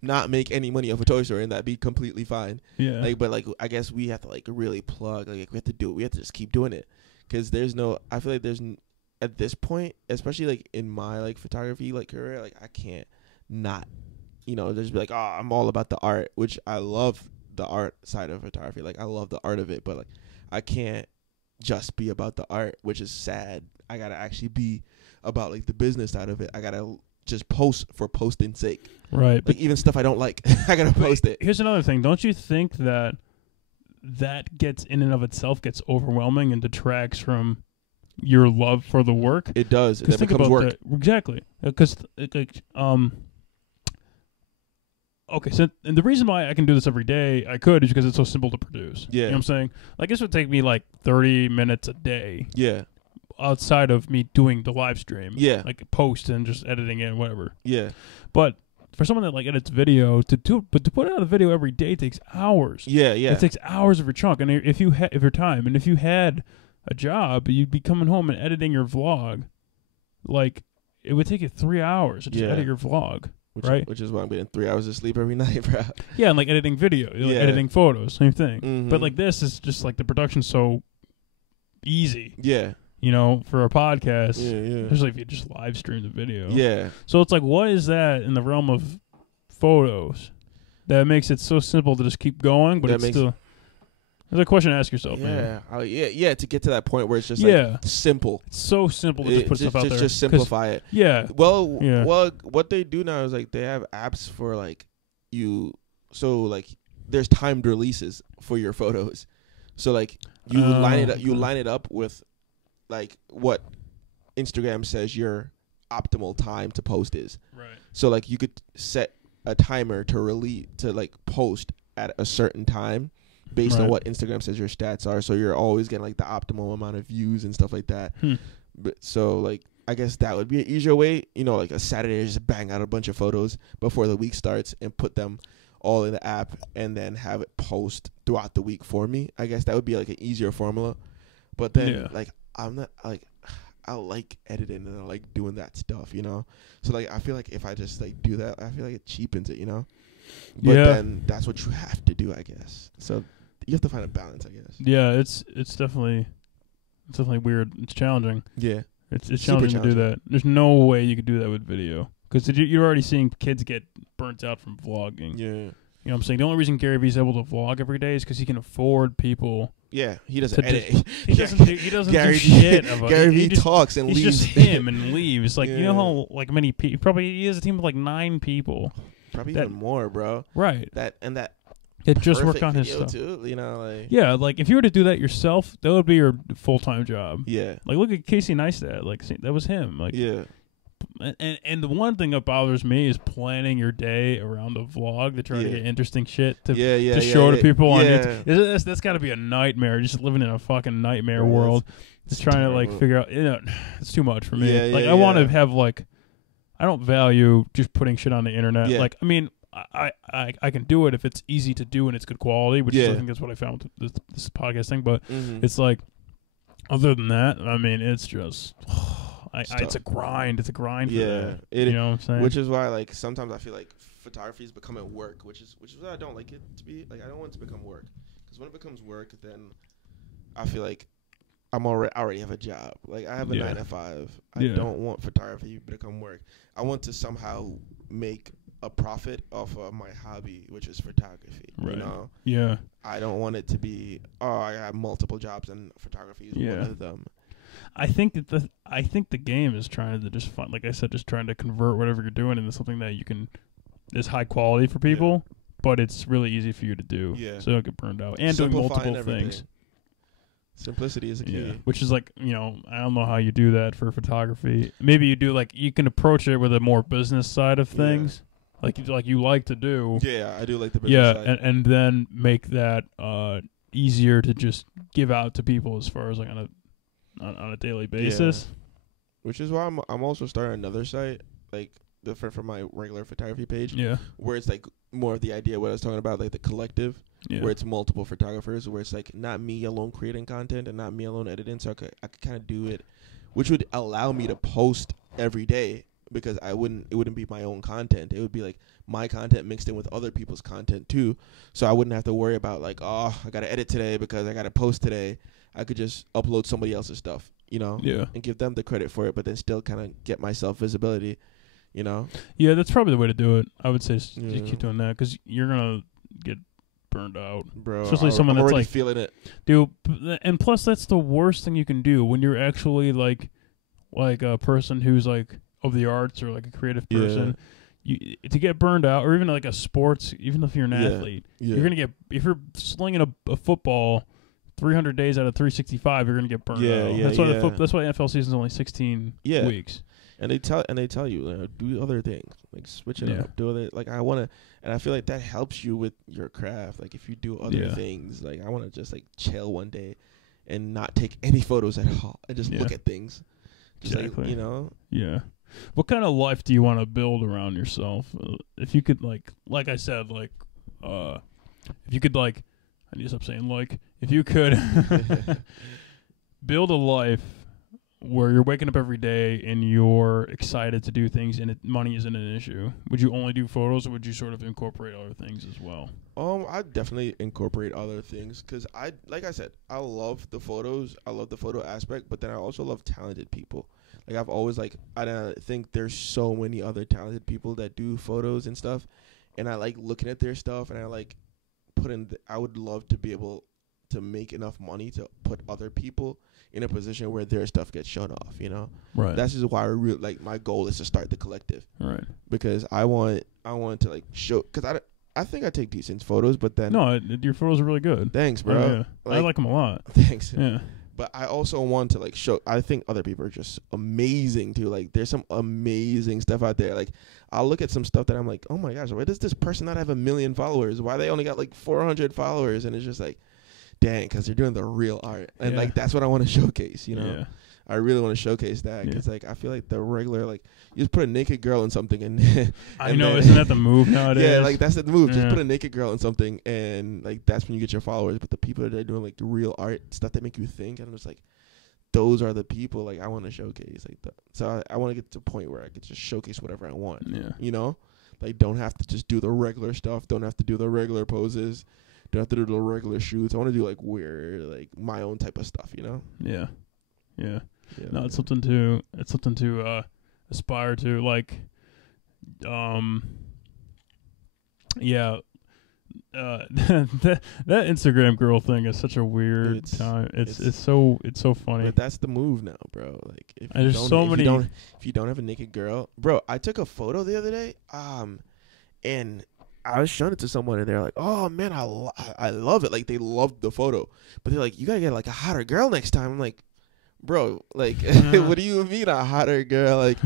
not make any money off a Toy Story, and that'd be completely fine. Yeah. Like, but like, I guess we have to like really plug. Like, we have to do it. We have to just keep doing it, because there's no. I feel like there's at this point, especially like in my like photography like career, like I can't not, just be like, oh, I'm all about the art, which I love the art side of photography. Like, I love the art of it, but like I can't just be about the art, which is sad. I gotta actually be about like the business side of it. I gotta just post for posting's sake. Right. Like, even stuff I don't like, I gotta post it. Here's another thing. Don't you think that gets in and of itself gets overwhelming and detracts from your love for the work? It does. It becomes work. Exactly. Because okay, so and the reason why I can do this every day, is because it's so simple to produce. Yeah. You know what I'm saying? Like, this would take me like 30 minutes a day. Yeah. Outside of me doing the live stream. Yeah. Like post and just editing it and whatever. Yeah. But for someone that like edits video, to put out a video every day takes hours. Yeah. It takes hours of your chunk. And if you had a job, you'd be coming home and editing your vlog. Like, it would take you 3 hours to just edit your vlog. Which is why I'm getting 3 hours of sleep every night, bro. Yeah, and like editing video, like editing photos, same thing. But like, this is just like the production's so easy. Yeah. For a podcast, especially if you just live stream the video. Yeah. So it's like, what is that in the realm of photos that makes it so simple to just keep going, but it's still... There's a question to ask yourself, man. Yeah, to get to that point where it's just like simple. It's so simple to just put stuff out there. Just simplify it. Yeah. Well, what they do now is like they have apps for like there's timed releases for your photos. So like you line it up with like what Instagram says your optimal time to post is. Right. So like you could set a timer to like post at a certain time, based on what Instagram says your stats are, so you're always getting like the optimal amount of views and stuff like that. But so like I guess that would be an easier way, like a Saturday, just bang out a bunch of photos before the week starts and put them all in the app and then have it post throughout the week for me. I guess that would be like an easier formula. But then like I'm not like, I like editing and I like doing that stuff, So like I feel like if I just like do that, I feel like it cheapens it, But then that's what you have to do, I guess. So you have to find a balance, I guess. Yeah, it's definitely weird. It's challenging. Yeah, it's challenging to do that. There's no way you could do that with video, because you're already seeing kids get burnt out from vlogging. Yeah, you know what I'm saying. The only reason Gary Vee's able to vlog every day is because he can afford people. Yeah, he doesn't edit. He doesn't do shit. Gary Vee talks and leaves. He's just him and leaves. Like, you know how like many people. Probably he has a team of like 9 people. Probably even more, bro. Right. That just work on his stuff too, like. Yeah, like if you were to do that yourself, that would be your full-time job. Yeah. Like, look at Casey Neistat. Like, that was him. Like, yeah. And the one thing that bothers me is planning your day around a vlog to try to get interesting shit to show to people on YouTube. That's got to be a nightmare. Just living in a fucking nightmare world. Just trying to like figure out. It's too much for me. I want to have like. I don't value just putting shit on the internet. Yeah. Like, I mean, I can do it if it's easy to do and it's good quality, which is, I think that's what I found with this podcast thing. But it's like, other than that, I mean, it's just, it's a grind. It's a grind. Yeah, you know what I'm saying? Which is why, like, sometimes I feel like photography is becoming work, which is why I don't like it to be. Like, I don't want it to become work, because when it becomes work, then I feel like I already have a job. Like, I have a 9 to 5. I don't want photography to become work. I want to somehow make a profit off of my hobby, which is photography. Right. Yeah. I don't want it to be, I have multiple jobs and photography is one of them. I think the game is trying to just like I said, just trying to convert whatever you're doing into something that you can is high quality for people, but it's really easy for you to do. Yeah. So you don't get burned out. And doing multiple things. Simplicity is a key. Yeah. Which is like, I don't know how you do that for photography. Maybe you do like, you can approach it with a more business side of things. Like you like to do. Yeah, I do like the business side. And then make that easier to just give out to people as far as like on a daily basis. Yeah. Which is why I'm also starting another site, like different from my regular photography page. Yeah. Where it's like more of the idea what I was talking about, like the collective. Yeah. Where it's multiple photographers, where it's like not me alone creating content and not me alone editing, so I could kind of do it, which would allow me to post every day because it wouldn't be my own content. It would be like my content mixed in with other people's content too, so I wouldn't have to worry about like, oh, I gotta edit today because I gotta post today. I could just upload somebody else's stuff, you know, and give them the credit for it, but then still kind of get myself visibility, you know. Yeah, that's probably the way to do it. I would say just keep doing that because you're gonna get burned out, bro. Especially someone I'm that's already like feeling it, dude. And plus, that's the worst thing you can do when you're actually like a person who's like of the arts or like a creative person. To get burned out, or even like a sports, even if you're an athlete, you're gonna get, if you're slinging a football 300 days out of 365, you're gonna get burned out. That's why NFL season's only 16 weeks. And they tell you do other things, like switch it up, do other, like I want to, and I feel like that helps you with your craft. Like if you do other things, like I want to just like chill one day and not take any photos at all and just look at things. Just like, you know. Yeah. What kind of life do you want to build around yourself? If you could like I said, like if you could like, I need to stop saying like, if you could build a life where you're waking up every day and you're excited to do things and money isn't an issue, would you only do photos or would you sort of incorporate other things as well? I definitely incorporate other things because like I said, I love the photos. I love the photo aspect, but then I also love talented people. Like I've always I think there's so many other talented people that do photos and stuff, and I like looking at their stuff, and I like I would love to be able to make enough money to put other people in a position where their stuff gets shown off, you know? Right. That's just why my goal is to start the collective. Right. Because I want to like show, because I think I take decent photos, but then. No, your photos are really good. Thanks, bro. Yeah. I like them a lot. Thanks. Yeah. But I also want to like show, I think other people are just amazing too. Like there's some amazing stuff out there. Like I'll look at some stuff that I'm like, oh my gosh, why does this person not have 1 million followers? Why they only got like 400 followers? And it's just like, dang, because they're doing the real art. And like that's what I want to showcase, you know? Yeah. I really want to showcase that because like I feel like the regular, like you just put a naked girl in something and I know, isn't that the move nowadays? Yeah, like that's the move. Just put a naked girl in something and like that's when you get your followers. But the people that are doing like the real art stuff that make you think, and I'm just like, those are the people like I want to showcase. Like so I want to get to a point where I could just showcase whatever I want. Yeah, you know, like don't have to just do the regular stuff. Don't have to do the regular poses. Don't have to do the regular shoots. I want to do like weird, like my own type of stuff. You know? Yeah, yeah. No, it's something to aspire to. Like, that Instagram girl thing is such a weird time. It's so funny. But that's the move now, bro. Like if you don't have a naked girl, bro. I took a photo the other day, and I was showing it to someone, and they're like, "Oh man, I love it." Like they loved the photo, but they're like, "You gotta get like a hotter girl next time." I'm like, bro, like, what do you mean a hotter girl? Like,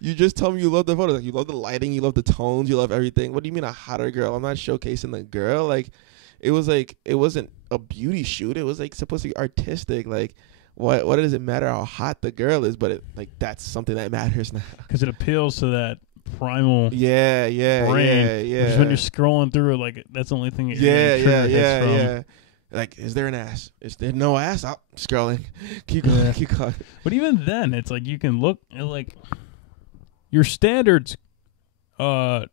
you just told me you love the photo. Like, you love the lighting, you love the tones, you love everything. What do you mean a hotter girl? I'm not showcasing the girl. Like, it wasn't a beauty shoot. It was like supposed to be artistic. Like, what does it matter how hot the girl is? But that's something that matters now. Because it appeals to that primal brain. Yeah. Just when you're scrolling through it, like, that's the only thing that yeah. Like, is there an ass? Is there no ass? I'm scrolling. Keep going. But even then, it's like you can look at, like, your standards, it's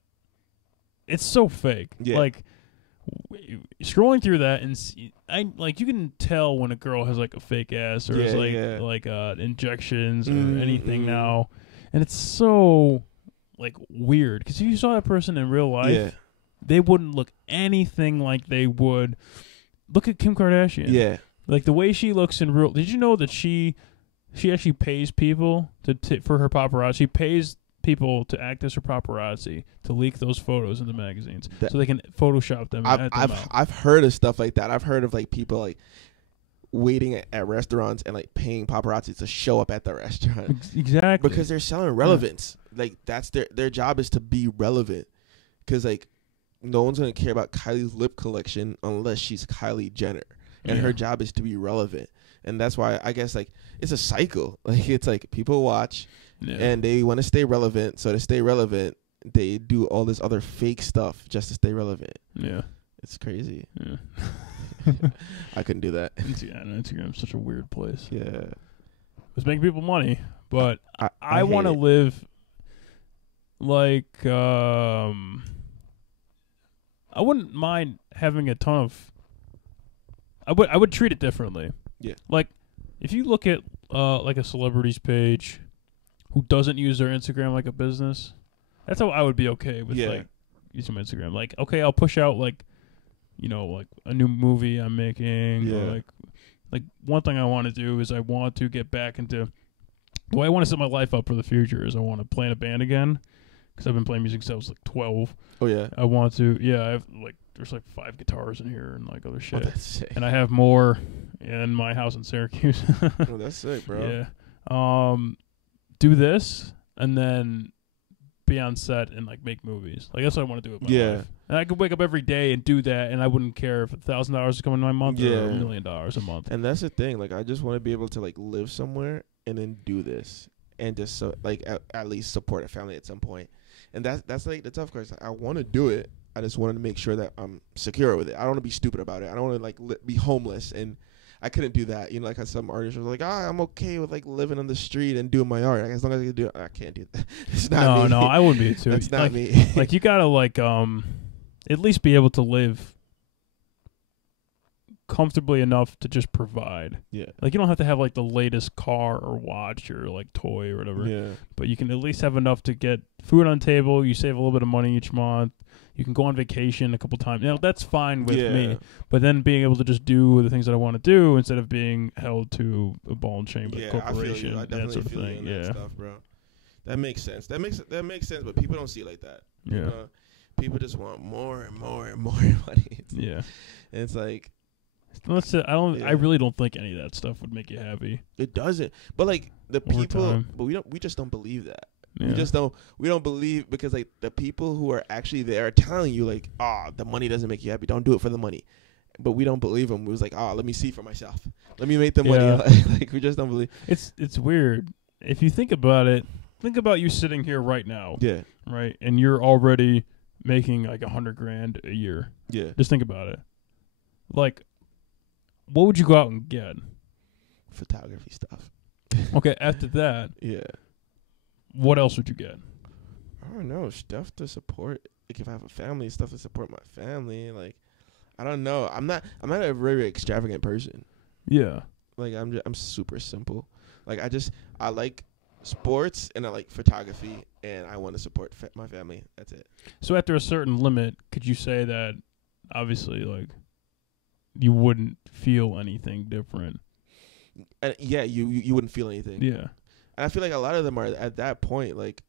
so fake. Yeah. Like, scrolling through that and you can tell when a girl has, like, a fake ass or injections or anything now. And it's so, like, weird. Because if you saw that person in real life, they wouldn't look anything like they would. Look at Kim Kardashian. Yeah. Like the way she looks in real. Did you know that she actually pays people for her paparazzi? She pays people to act as her paparazzi to leak those photos in the magazines so they can Photoshop them. I've heard of stuff like that. I've heard of like people like waiting at restaurants and like paying paparazzi to show up at the restaurant. Exactly. Because they're selling relevance. Yeah. Like that's their job is to be relevant. Because like no one's gonna care about Kylie's lip collection unless she's Kylie Jenner. and her job is to be relevant. And that's why I guess like it's a cycle. Like it's like people watch and they want to stay relevant. So to stay relevant, they do all this other fake stuff just to stay relevant. Yeah. It's crazy. Yeah. I couldn't do that. Instagram's such a weird place. Yeah. It's making people money, but I hate want to it. live like I wouldn't mind having a ton of. I would treat it differently. Yeah. Like if you look at like a celebrity's page who doesn't use their Instagram like a business, that's how I would be okay with like using my Instagram. Like okay, I'll push out like like a new movie I'm making. Or like one thing I want to do is I want to get back into the way I want to set my life up for the future is I want to play in a band again because I've been playing music since I was like 12. Oh yeah. I want to. Yeah, I have like there's like 5 guitars in here and like other shit. Oh, that's sick. And I have more in my house in Syracuse. Oh, that's sick, bro. Yeah. Do this and then be on set and like make movies. Like that's what I want to do with my life. And I could wake up every day and do that, and I wouldn't care if $1,000 is coming in my month or $1 million a month. And that's the thing. Like I just want to be able to like live somewhere and then do this, and just so like at least support a family at some point. And that's like the tough part. I want to do it. I just wanted to make sure that I'm secure with it. I don't want to be stupid about it. I don't want to like be homeless, and I couldn't do that. Like how some artists are like, I'm okay with like living on the street and doing my art. Like, as long as I can do it, I can't do that. It's not me. No, I wouldn't be too. That's not me. Like you gotta like at least be able to live comfortably enough to just provide. Yeah. Like you don't have to have like the latest car or watch or like toy or whatever. Yeah. But you can at least have enough to get food on the table. You save a little bit of money each month. You can go on vacation a couple times. That's fine with me. But then being able to just do the things that I want to do instead of being held to a ball and chain by corporation. I definitely that sort of feel thing. That stuff, bro. That makes sense. That makes sense. But people don't see it like that. Yeah. People just want more and more and more money. And it's like. I really don't think any of that stuff would make you happy. It doesn't. But like the people, but we just don't believe that. Yeah. We don't believe because like the people who are actually there are telling you like, the money doesn't make you happy. Don't do it for the money. But we don't believe them. We was like, let me see for myself. Let me make the money. Like we just don't believe. It's weird. If you think about it, think about you sitting here right now. Yeah. Right. And you're already making like $100,000 a year. Yeah. Just think about it. Like, what would you go out and get? Photography stuff. Okay. After that. Yeah. What else would you get? I don't know. Stuff to support. Like if I have a family, stuff to support my family. Like, I don't know. I'm not a very extravagant person. Yeah. Like I'm super simple. Like I like sports and I like photography and I want to support my family. That's it. So after a certain limit, could you say that obviously like you wouldn't feel anything different? And yeah, you wouldn't feel anything. Yeah. And I feel like a lot of them are at that point like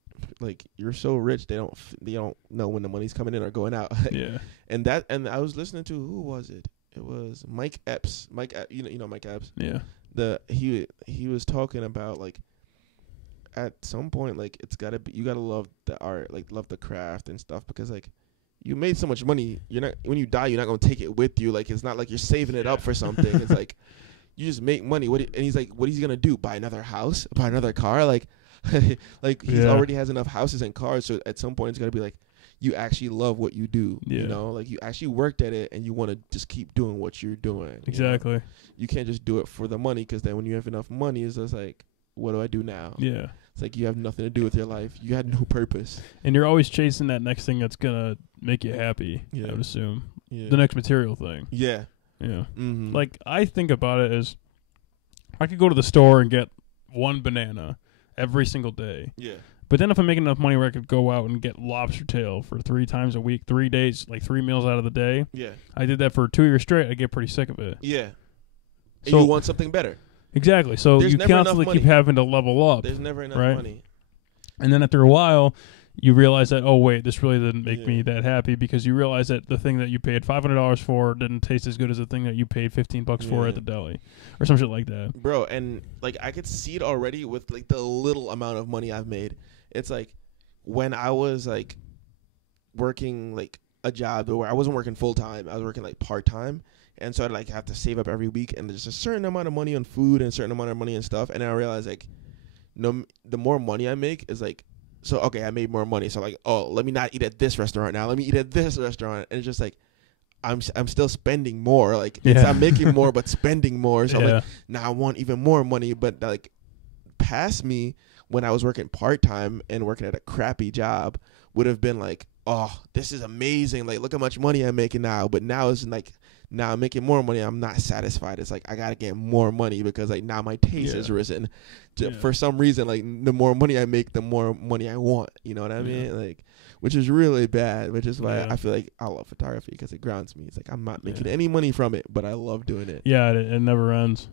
you're so rich they don't know when the money's coming in or going out. Yeah. And I was listening to who was it? It was Mike Epps. You know Mike Epps. Yeah. He was talking about like at some point like it's gotta be you gotta love the art, like love the craft and stuff because like you made so much money, you're not when you die you're not gonna take it with you. Like it's not like you're saving it up for something. It's like you just make money. And he's like, what is he gonna do? Buy another house? Buy another car? Like like he already has enough houses and cars, so at some point it's gotta be like you actually love what you do. You know, like you actually worked at it and you want to just keep doing what you're doing. Exactly. You know? You can't just do it for the money because then when you have enough money, it's just like, what do I do now? Yeah. It's like you have nothing to do with your life. You had no purpose. And you're always chasing that next thing that's gonna make you happy. Yeah. I would assume. Yeah. The next material thing. Yeah. Yeah. Mm-hmm. Like I think about it as I could go to the store and get one banana every single day. Yeah. But then if I'm making enough money where I could go out and get lobster tail for 3 times a week, 3 days, like 3 meals out of the day. Yeah. I did that for 2 years straight. I get pretty sick of it. Yeah. And you want something better. Exactly. So you constantly keep having to level up. There's never enough money. And then after a while, you realize that, oh, wait, this really didn't make me that happy because you realize that the thing that you paid $500 for didn't taste as good as the thing that you paid $15 for at the deli or some shit like that. Bro, and like I could see it already with like the little amount of money I've made. It's like when I was like working like a job where I wasn't working full time. I was working like part time, and so I'd like have to save up every week, and there's a certain amount of money on food and a certain amount of money and stuff. And I realized like, no, the more money I make is like, so okay, I made more money, so like, oh, let me not eat at this restaurant now. Let me eat at this restaurant, and it's just like, I'm still spending more. Like I'm making more, but spending more. So I'm like, now I want even more money, but like, past me when I was working part time and working at a crappy job would have been like, oh, this is amazing. Like, look how much money I'm making now. But now it's like, now I'm making more money. I'm not satisfied. It's like, I got to get more money because like now my taste has risen. For some reason, like the more money I make, the more money I want. You know what I mean? Like, which is really bad, which is why I feel like I love photography because it grounds me. It's like, I'm not making any money from it, but I love doing it. Yeah, it never ends.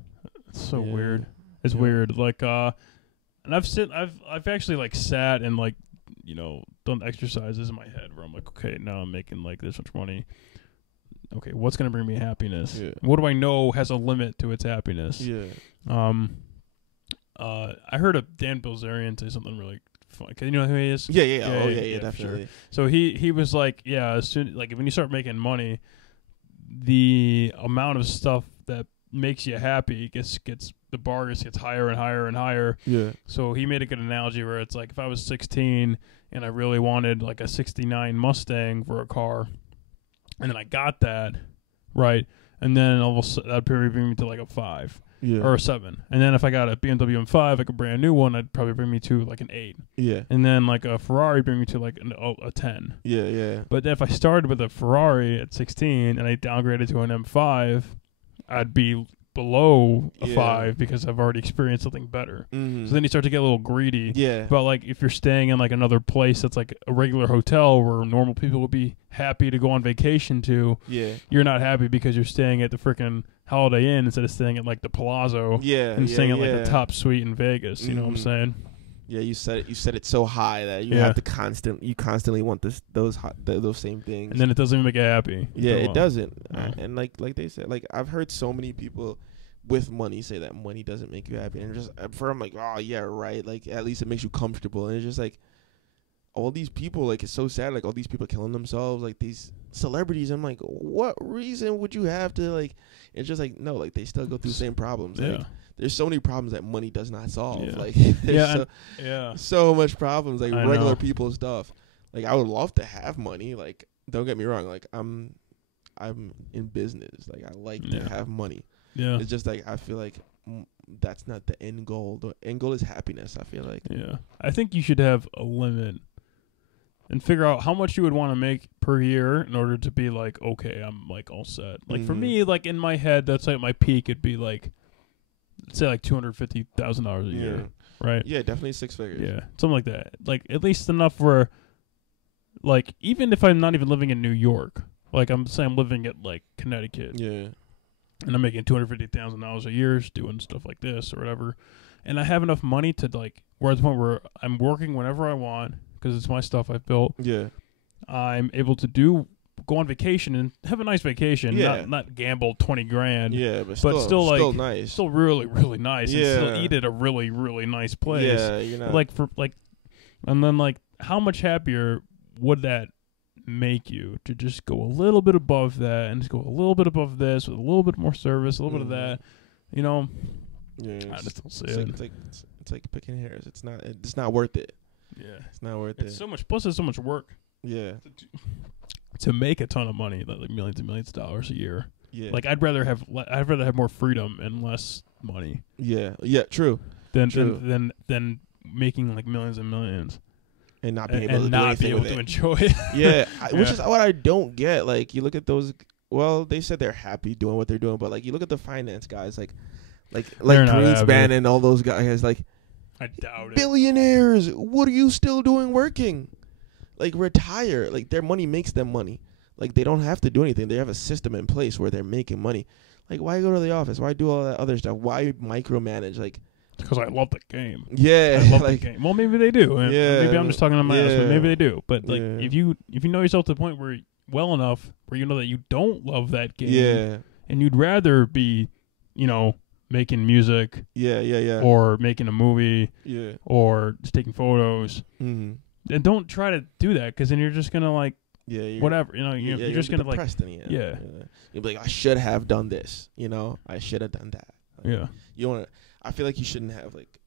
It's so weird. It's weird. Like, and I've actually like sat and like, you know, done exercises in my head where I'm like, okay, now I'm making like this much money. Okay, what's gonna bring me happiness? Yeah. What do I know has a limit to its happiness? Yeah. I heard of Dan Bilzerian say something really funny. Cause you know who he is? Yeah, definitely. Sure. So he was like, yeah, as soon like when you start making money, the amount of stuff that makes you happy gets the bar gets higher and higher and higher. Yeah. So he made a good analogy where it's like if I was 16 and I really wanted like a 69 Mustang for a car, and then I got that, right? And then all of a sudden that'd probably bring me to like a 5 or a 7. And then if I got a BMW M5, like a brand new one, I'd probably bring me to like an 8. Yeah. And then like a Ferrari bring me to like a 10. Yeah. But if I started with a Ferrari at 16 and I downgraded to an M5, I'd be below a 5 because I've already experienced something better. So then you start to get a little greedy. Yeah. But like if you're staying in like another place that's like a regular hotel where normal people would be happy to go on vacation to, you're not happy because you're staying at the freaking Holiday Inn instead of staying at like the Palazzo. And staying at like the top suite in Vegas. You know what I'm saying? Yeah, you said it so high that you have to constantly want those same things, and then it doesn't even make you happy. Yeah, it doesn't. And like they said, like I've heard so many people with money say that money doesn't make you happy, and just for I'm like, oh yeah, right. Like at least it makes you comfortable, and it's just like all these people, like it's so sad. Like all these people killing themselves, like these celebrities. I'm like, what reason would you have to like? It's just like no, like they still go through the same problems. Like, there's so many problems that money does not solve. Yeah. Like there's so much problems, like regular people stuff. Like I would love to have money. Like don't get me wrong. Like I'm in business. Like I like to have money. Yeah. It's just like I feel like that's not the end goal. The end goal is happiness. I feel like. Yeah. I think you should have a limit and figure out how much you would want to make per year in order to be like, okay, I'm like all set. Like for me, like in my head, that's like my peak. It'd be like, say like $250,000 a year, right? Yeah, definitely 6 figures. Yeah, something like that. Like at least enough where, like, even if I'm not even living in New York, like I'm saying I'm living at like Connecticut. Yeah. And I'm making $250,000 a year doing stuff like this or whatever, and I have enough money to like, we're at the point where I'm working whenever I want because it's my stuff I've built. Yeah. I'm able to go on vacation and have a nice vacation, not gamble 20 grand. Yeah, but still like nice. Still really, really nice. Yeah. And still eat at a really, really nice place. Yeah, you know. Like for like, and then like, how much happier would that make you to just go a little bit above that and just go a little bit above this with a little bit more service, a little bit of that, you know? Yeah, I just don't see it. It's like picking hairs. It's not worth it. Yeah, it's not worth it. So much. Plus, it's so much work. Yeah. To make a ton of money, like millions and millions of dollars a year. Yeah. Like I'd rather have more freedom and less money. Yeah. Yeah. True. Than making like millions and millions. And not being able to enjoy it. Yeah. Which is what I don't get. Like you look at those. Well, they said they're happy doing what they're doing, but like you look at the finance guys, like Greenspan and all those guys, like I doubt it. Billionaires. What are you still doing working? Like retire. Like their money makes them money. Like they don't have to do anything. They have a system in place where they're making money. Like why go to the office? Why do all that other stuff? Why micromanage? Like because I love the game. Yeah, I love the game. Well, maybe they do. Yeah, maybe I'm just talking on my ass, but maybe they do. But like if you know yourself to the point where well enough where you know that you don't love that game, and you'd rather be, you know, making music, or making a movie, or just taking photos. Mm-hmm. And don't try to do that because then you're just gonna like whatever. You know, you're just gonna depressed in the end. Yeah. You'll be like, I should have done this. You know, I should have done that. Like, you want to. I feel like you shouldn't have like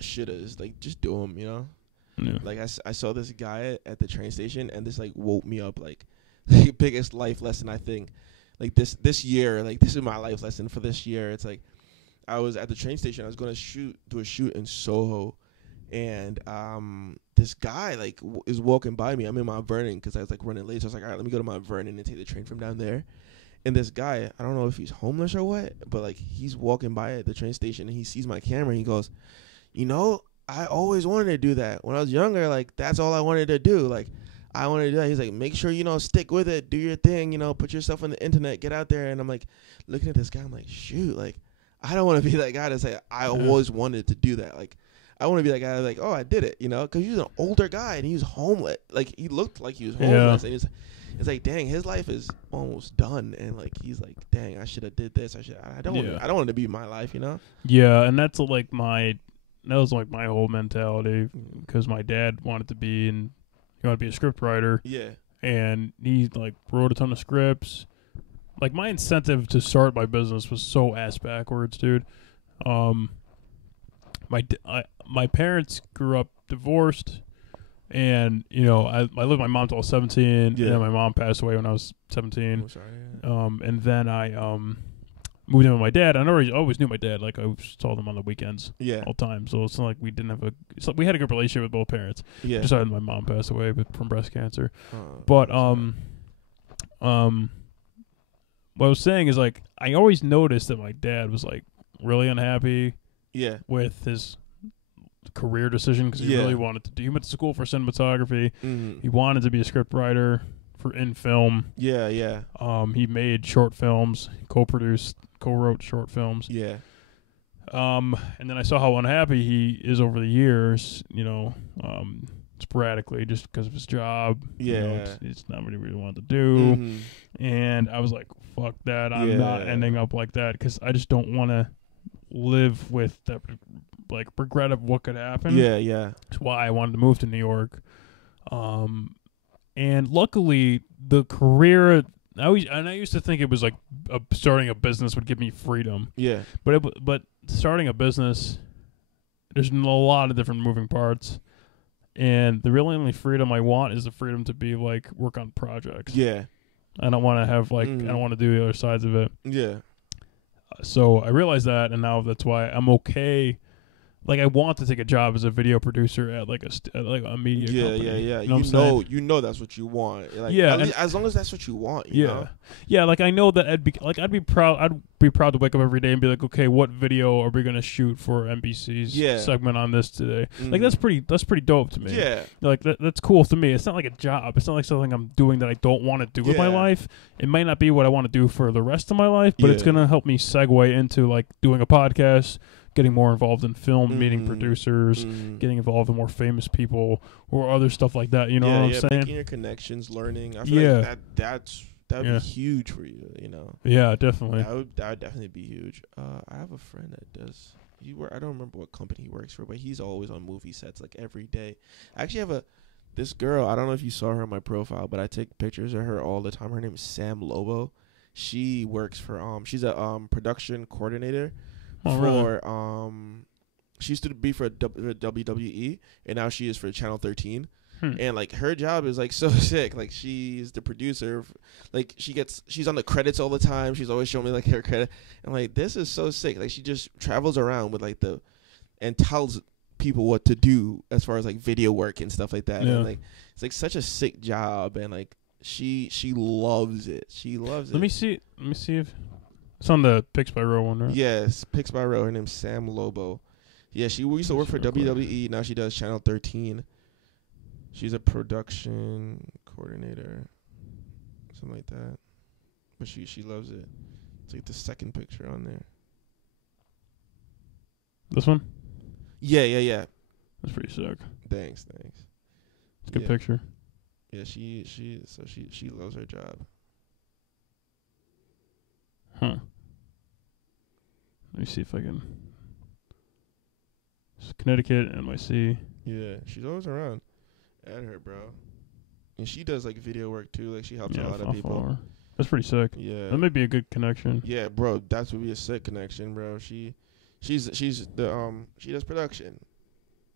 shouldas. Like, just do them. You know. Yeah. Like I saw this guy at the train station, and this like woke me up. Like, the biggest life lesson I think. Like this year, like this is my life lesson for this year. It's like I was at the train station. I was going to do a shoot in Soho, and this guy like is walking by me. I'm in Mount Vernon because I was like running late. So I was like, all right, let me go to Mount Vernon and take the train from down there. And this guy, I don't know if he's homeless or what, but like he's walking by at the train station and he sees my camera and he goes, you know, I always wanted to do that when I was younger. Like that's all I wanted to do. Like I wanted to do that. He's like, make sure, you know, stick with it, do your thing, you know, put yourself on the internet, get out there. And I'm like, looking at this guy, I'm like, shoot, like, I don't want to be that guy to say, I always wanted to do that. Like, I want to be that guy like, oh, I did it, you know, because he was an older guy and he was homeless. Like, he looked like he was homeless. And it's like, dang, his life is almost done. And like, he's like, dang, I should have did this. I don't want it to be my life, you know? Yeah. And that's like that was like my whole mentality because my dad wanted to be he wanted to be a script writer. Yeah. And he like wrote a ton of scripts. Like my incentive to start my business was so ass backwards, dude. My parents grew up divorced, and you know I lived with my mom till I was 17. And then my mom passed away when I was 17. I'm sorry. And then I moved in with my dad. I always knew my dad. Like I saw them on the weekends, all the time. So it's not like we didn't have we had a good relationship with both parents. Yeah. Just my mom passed away from breast cancer. But what I was saying is like I always noticed that my dad was like really unhappy. Yeah. With his career decision because he really wanted to do. He went to school for cinematography. Mm-hmm. He wanted to be a script writer in film. Yeah, yeah. He made short films, co-wrote short films. Yeah. And then I saw how unhappy he is over the years, you know, sporadically just because of his job. Yeah. You know, it's not what he really wanted to do. Mm-hmm. And I was like, fuck that. I'm not ending up like that because I just don't want to live with that like regret of what could happen. Yeah. That's why I wanted to move to New York. And luckily the career I used to think it was like starting a business would give me freedom. Yeah. But starting a business, there's a lot of different moving parts, and the really only freedom I want is the freedom to be like work on projects. Yeah. I don't want to have like I don't want to do the other sides of it. Yeah. So I realized that, and now that's why I'm okay. Like I want to take a job as a video producer at like a media company. Yeah. You know that's what you want. Like, as long as that's what you want. You know? Yeah. Like I know that I'd be proud. I'd be proud to wake up every day and be like, okay, what video are we gonna shoot for NBC's segment on this today? Mm-hmm. Like that's pretty dope to me. Yeah. Like that's cool to me. It's not like a job. It's not like something I'm doing that I don't want to do with my life. It might not be what I want to do for the rest of my life, but it's gonna help me segue into like doing a podcast, getting more involved in film, meeting producers, getting involved in more famous people or other stuff like that. You know what I'm saying? Making your connections, learning. I feel like that'd be huge for you. You know? Yeah, definitely. That would definitely be huge. I have a friend that does. I don't remember what company he works for, but he's always on movie sets like every day. I actually have this girl. I don't know if you saw her on my profile, but I take pictures of her all the time. Her name is Sam Lobo. She works for she's a production coordinator. She used to be for WWE, and now she is for Channel 13. And like her job is like so sick. Like she's the producer. Like she's on the credits all the time. She's always showing me like her credit. And like this is so sick. Like she just travels around with like and tells people what to do as far as like video work and stuff like that. Yeah. And like it's like such a sick job, and like she loves it. She loves it. Let me see if it's on the Picks by Row one, right? Yes, Picks by Row. Her name's Sam Lobo. Yeah, she used to work for WWE. Now she does Channel 13. She's a production coordinator, something like that. But she loves it. It's like the second picture on there. This one? Yeah. That's pretty sick. Thanks. It's a good picture. Yeah, she loves her job. Huh. Let me see if I can. It's Connecticut, NYC. Yeah, she's always around. Add her, bro. and she does like video work too. Like she helps a lot of people. That's pretty sick. Yeah, that may be a good connection. Yeah, bro, that would be a sick connection, bro. She's she does production.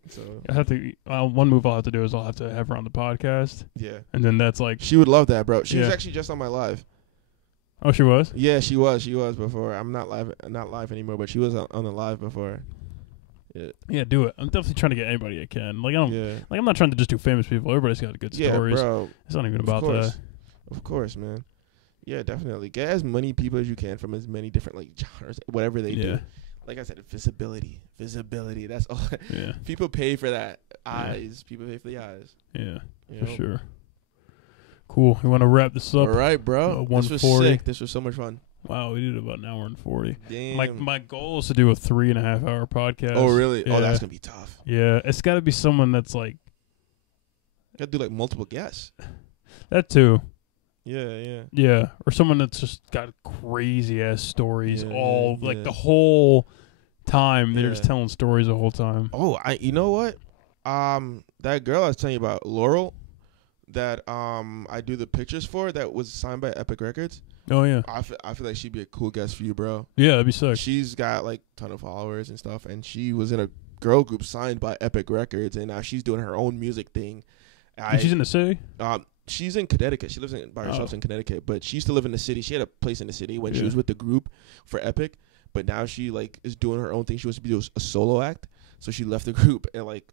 So I have to. One move I'll have to do is I'll have to have her on the podcast. Yeah, and then that's like she would love that, bro. She was actually just on my live. Oh, she was? Yeah, she was before. I'm not live anymore, but she was on the live before. Yeah, do it. I'm definitely trying to get anybody I can. Like I'm not trying to just do famous people. Everybody's got good stories. Bro. It's not even about that. Of course, man. Yeah, definitely. Get as many people as you can from as many different like genres, whatever they do. Like I said, visibility. That's all. Yeah. People pay for that. Eyes. People pay for the eyes. Yeah, for sure. Cool. You want to wrap this up? All right, bro. This was sick. This was so much fun. Wow, we did about an hour and 40. Damn. My goal is to do a 3.5 hour podcast. Oh, really? Yeah. Oh, that's gonna be tough. Yeah, it's got to be someone that's like. Got to do like multiple guests. That too. Yeah, or someone that's just got crazy ass stories like the whole time. They're just telling stories the whole time. Oh, you know what? That girl I was telling you about, Laurel, that I do the pictures for, that was signed by Epic Records. Oh yeah. I feel like she'd be a cool guest for you, bro. Yeah, that'd be sick. She's got like a ton of followers and stuff, and she was in a girl group signed by Epic Records, and now she's doing her own music thing. And she's in the city? She's in Connecticut. She lives by herself in Connecticut, but she used to live in the city. She had a place in the city when she was with the group for Epic, but now she like is doing her own thing. She wants to be a solo act, so she left the group, and like,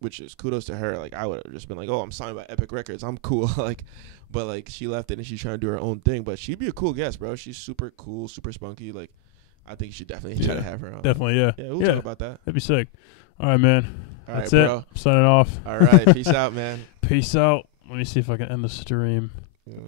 which is kudos to her. Like I would have just been like, oh, I'm signed by Epic Records, I'm cool. Like, but like she left it and she's trying to do her own thing. But she'd be a cool guest, bro. She's super cool, super spunky. Like, I think you should definitely try to have her on. Definitely, yeah. Yeah, we'll talk about that. That'd be sick. All right, man. That's it. Bro. I'm signing off. All right, peace out, man. Peace out. Let me see if I can end the stream. Yeah.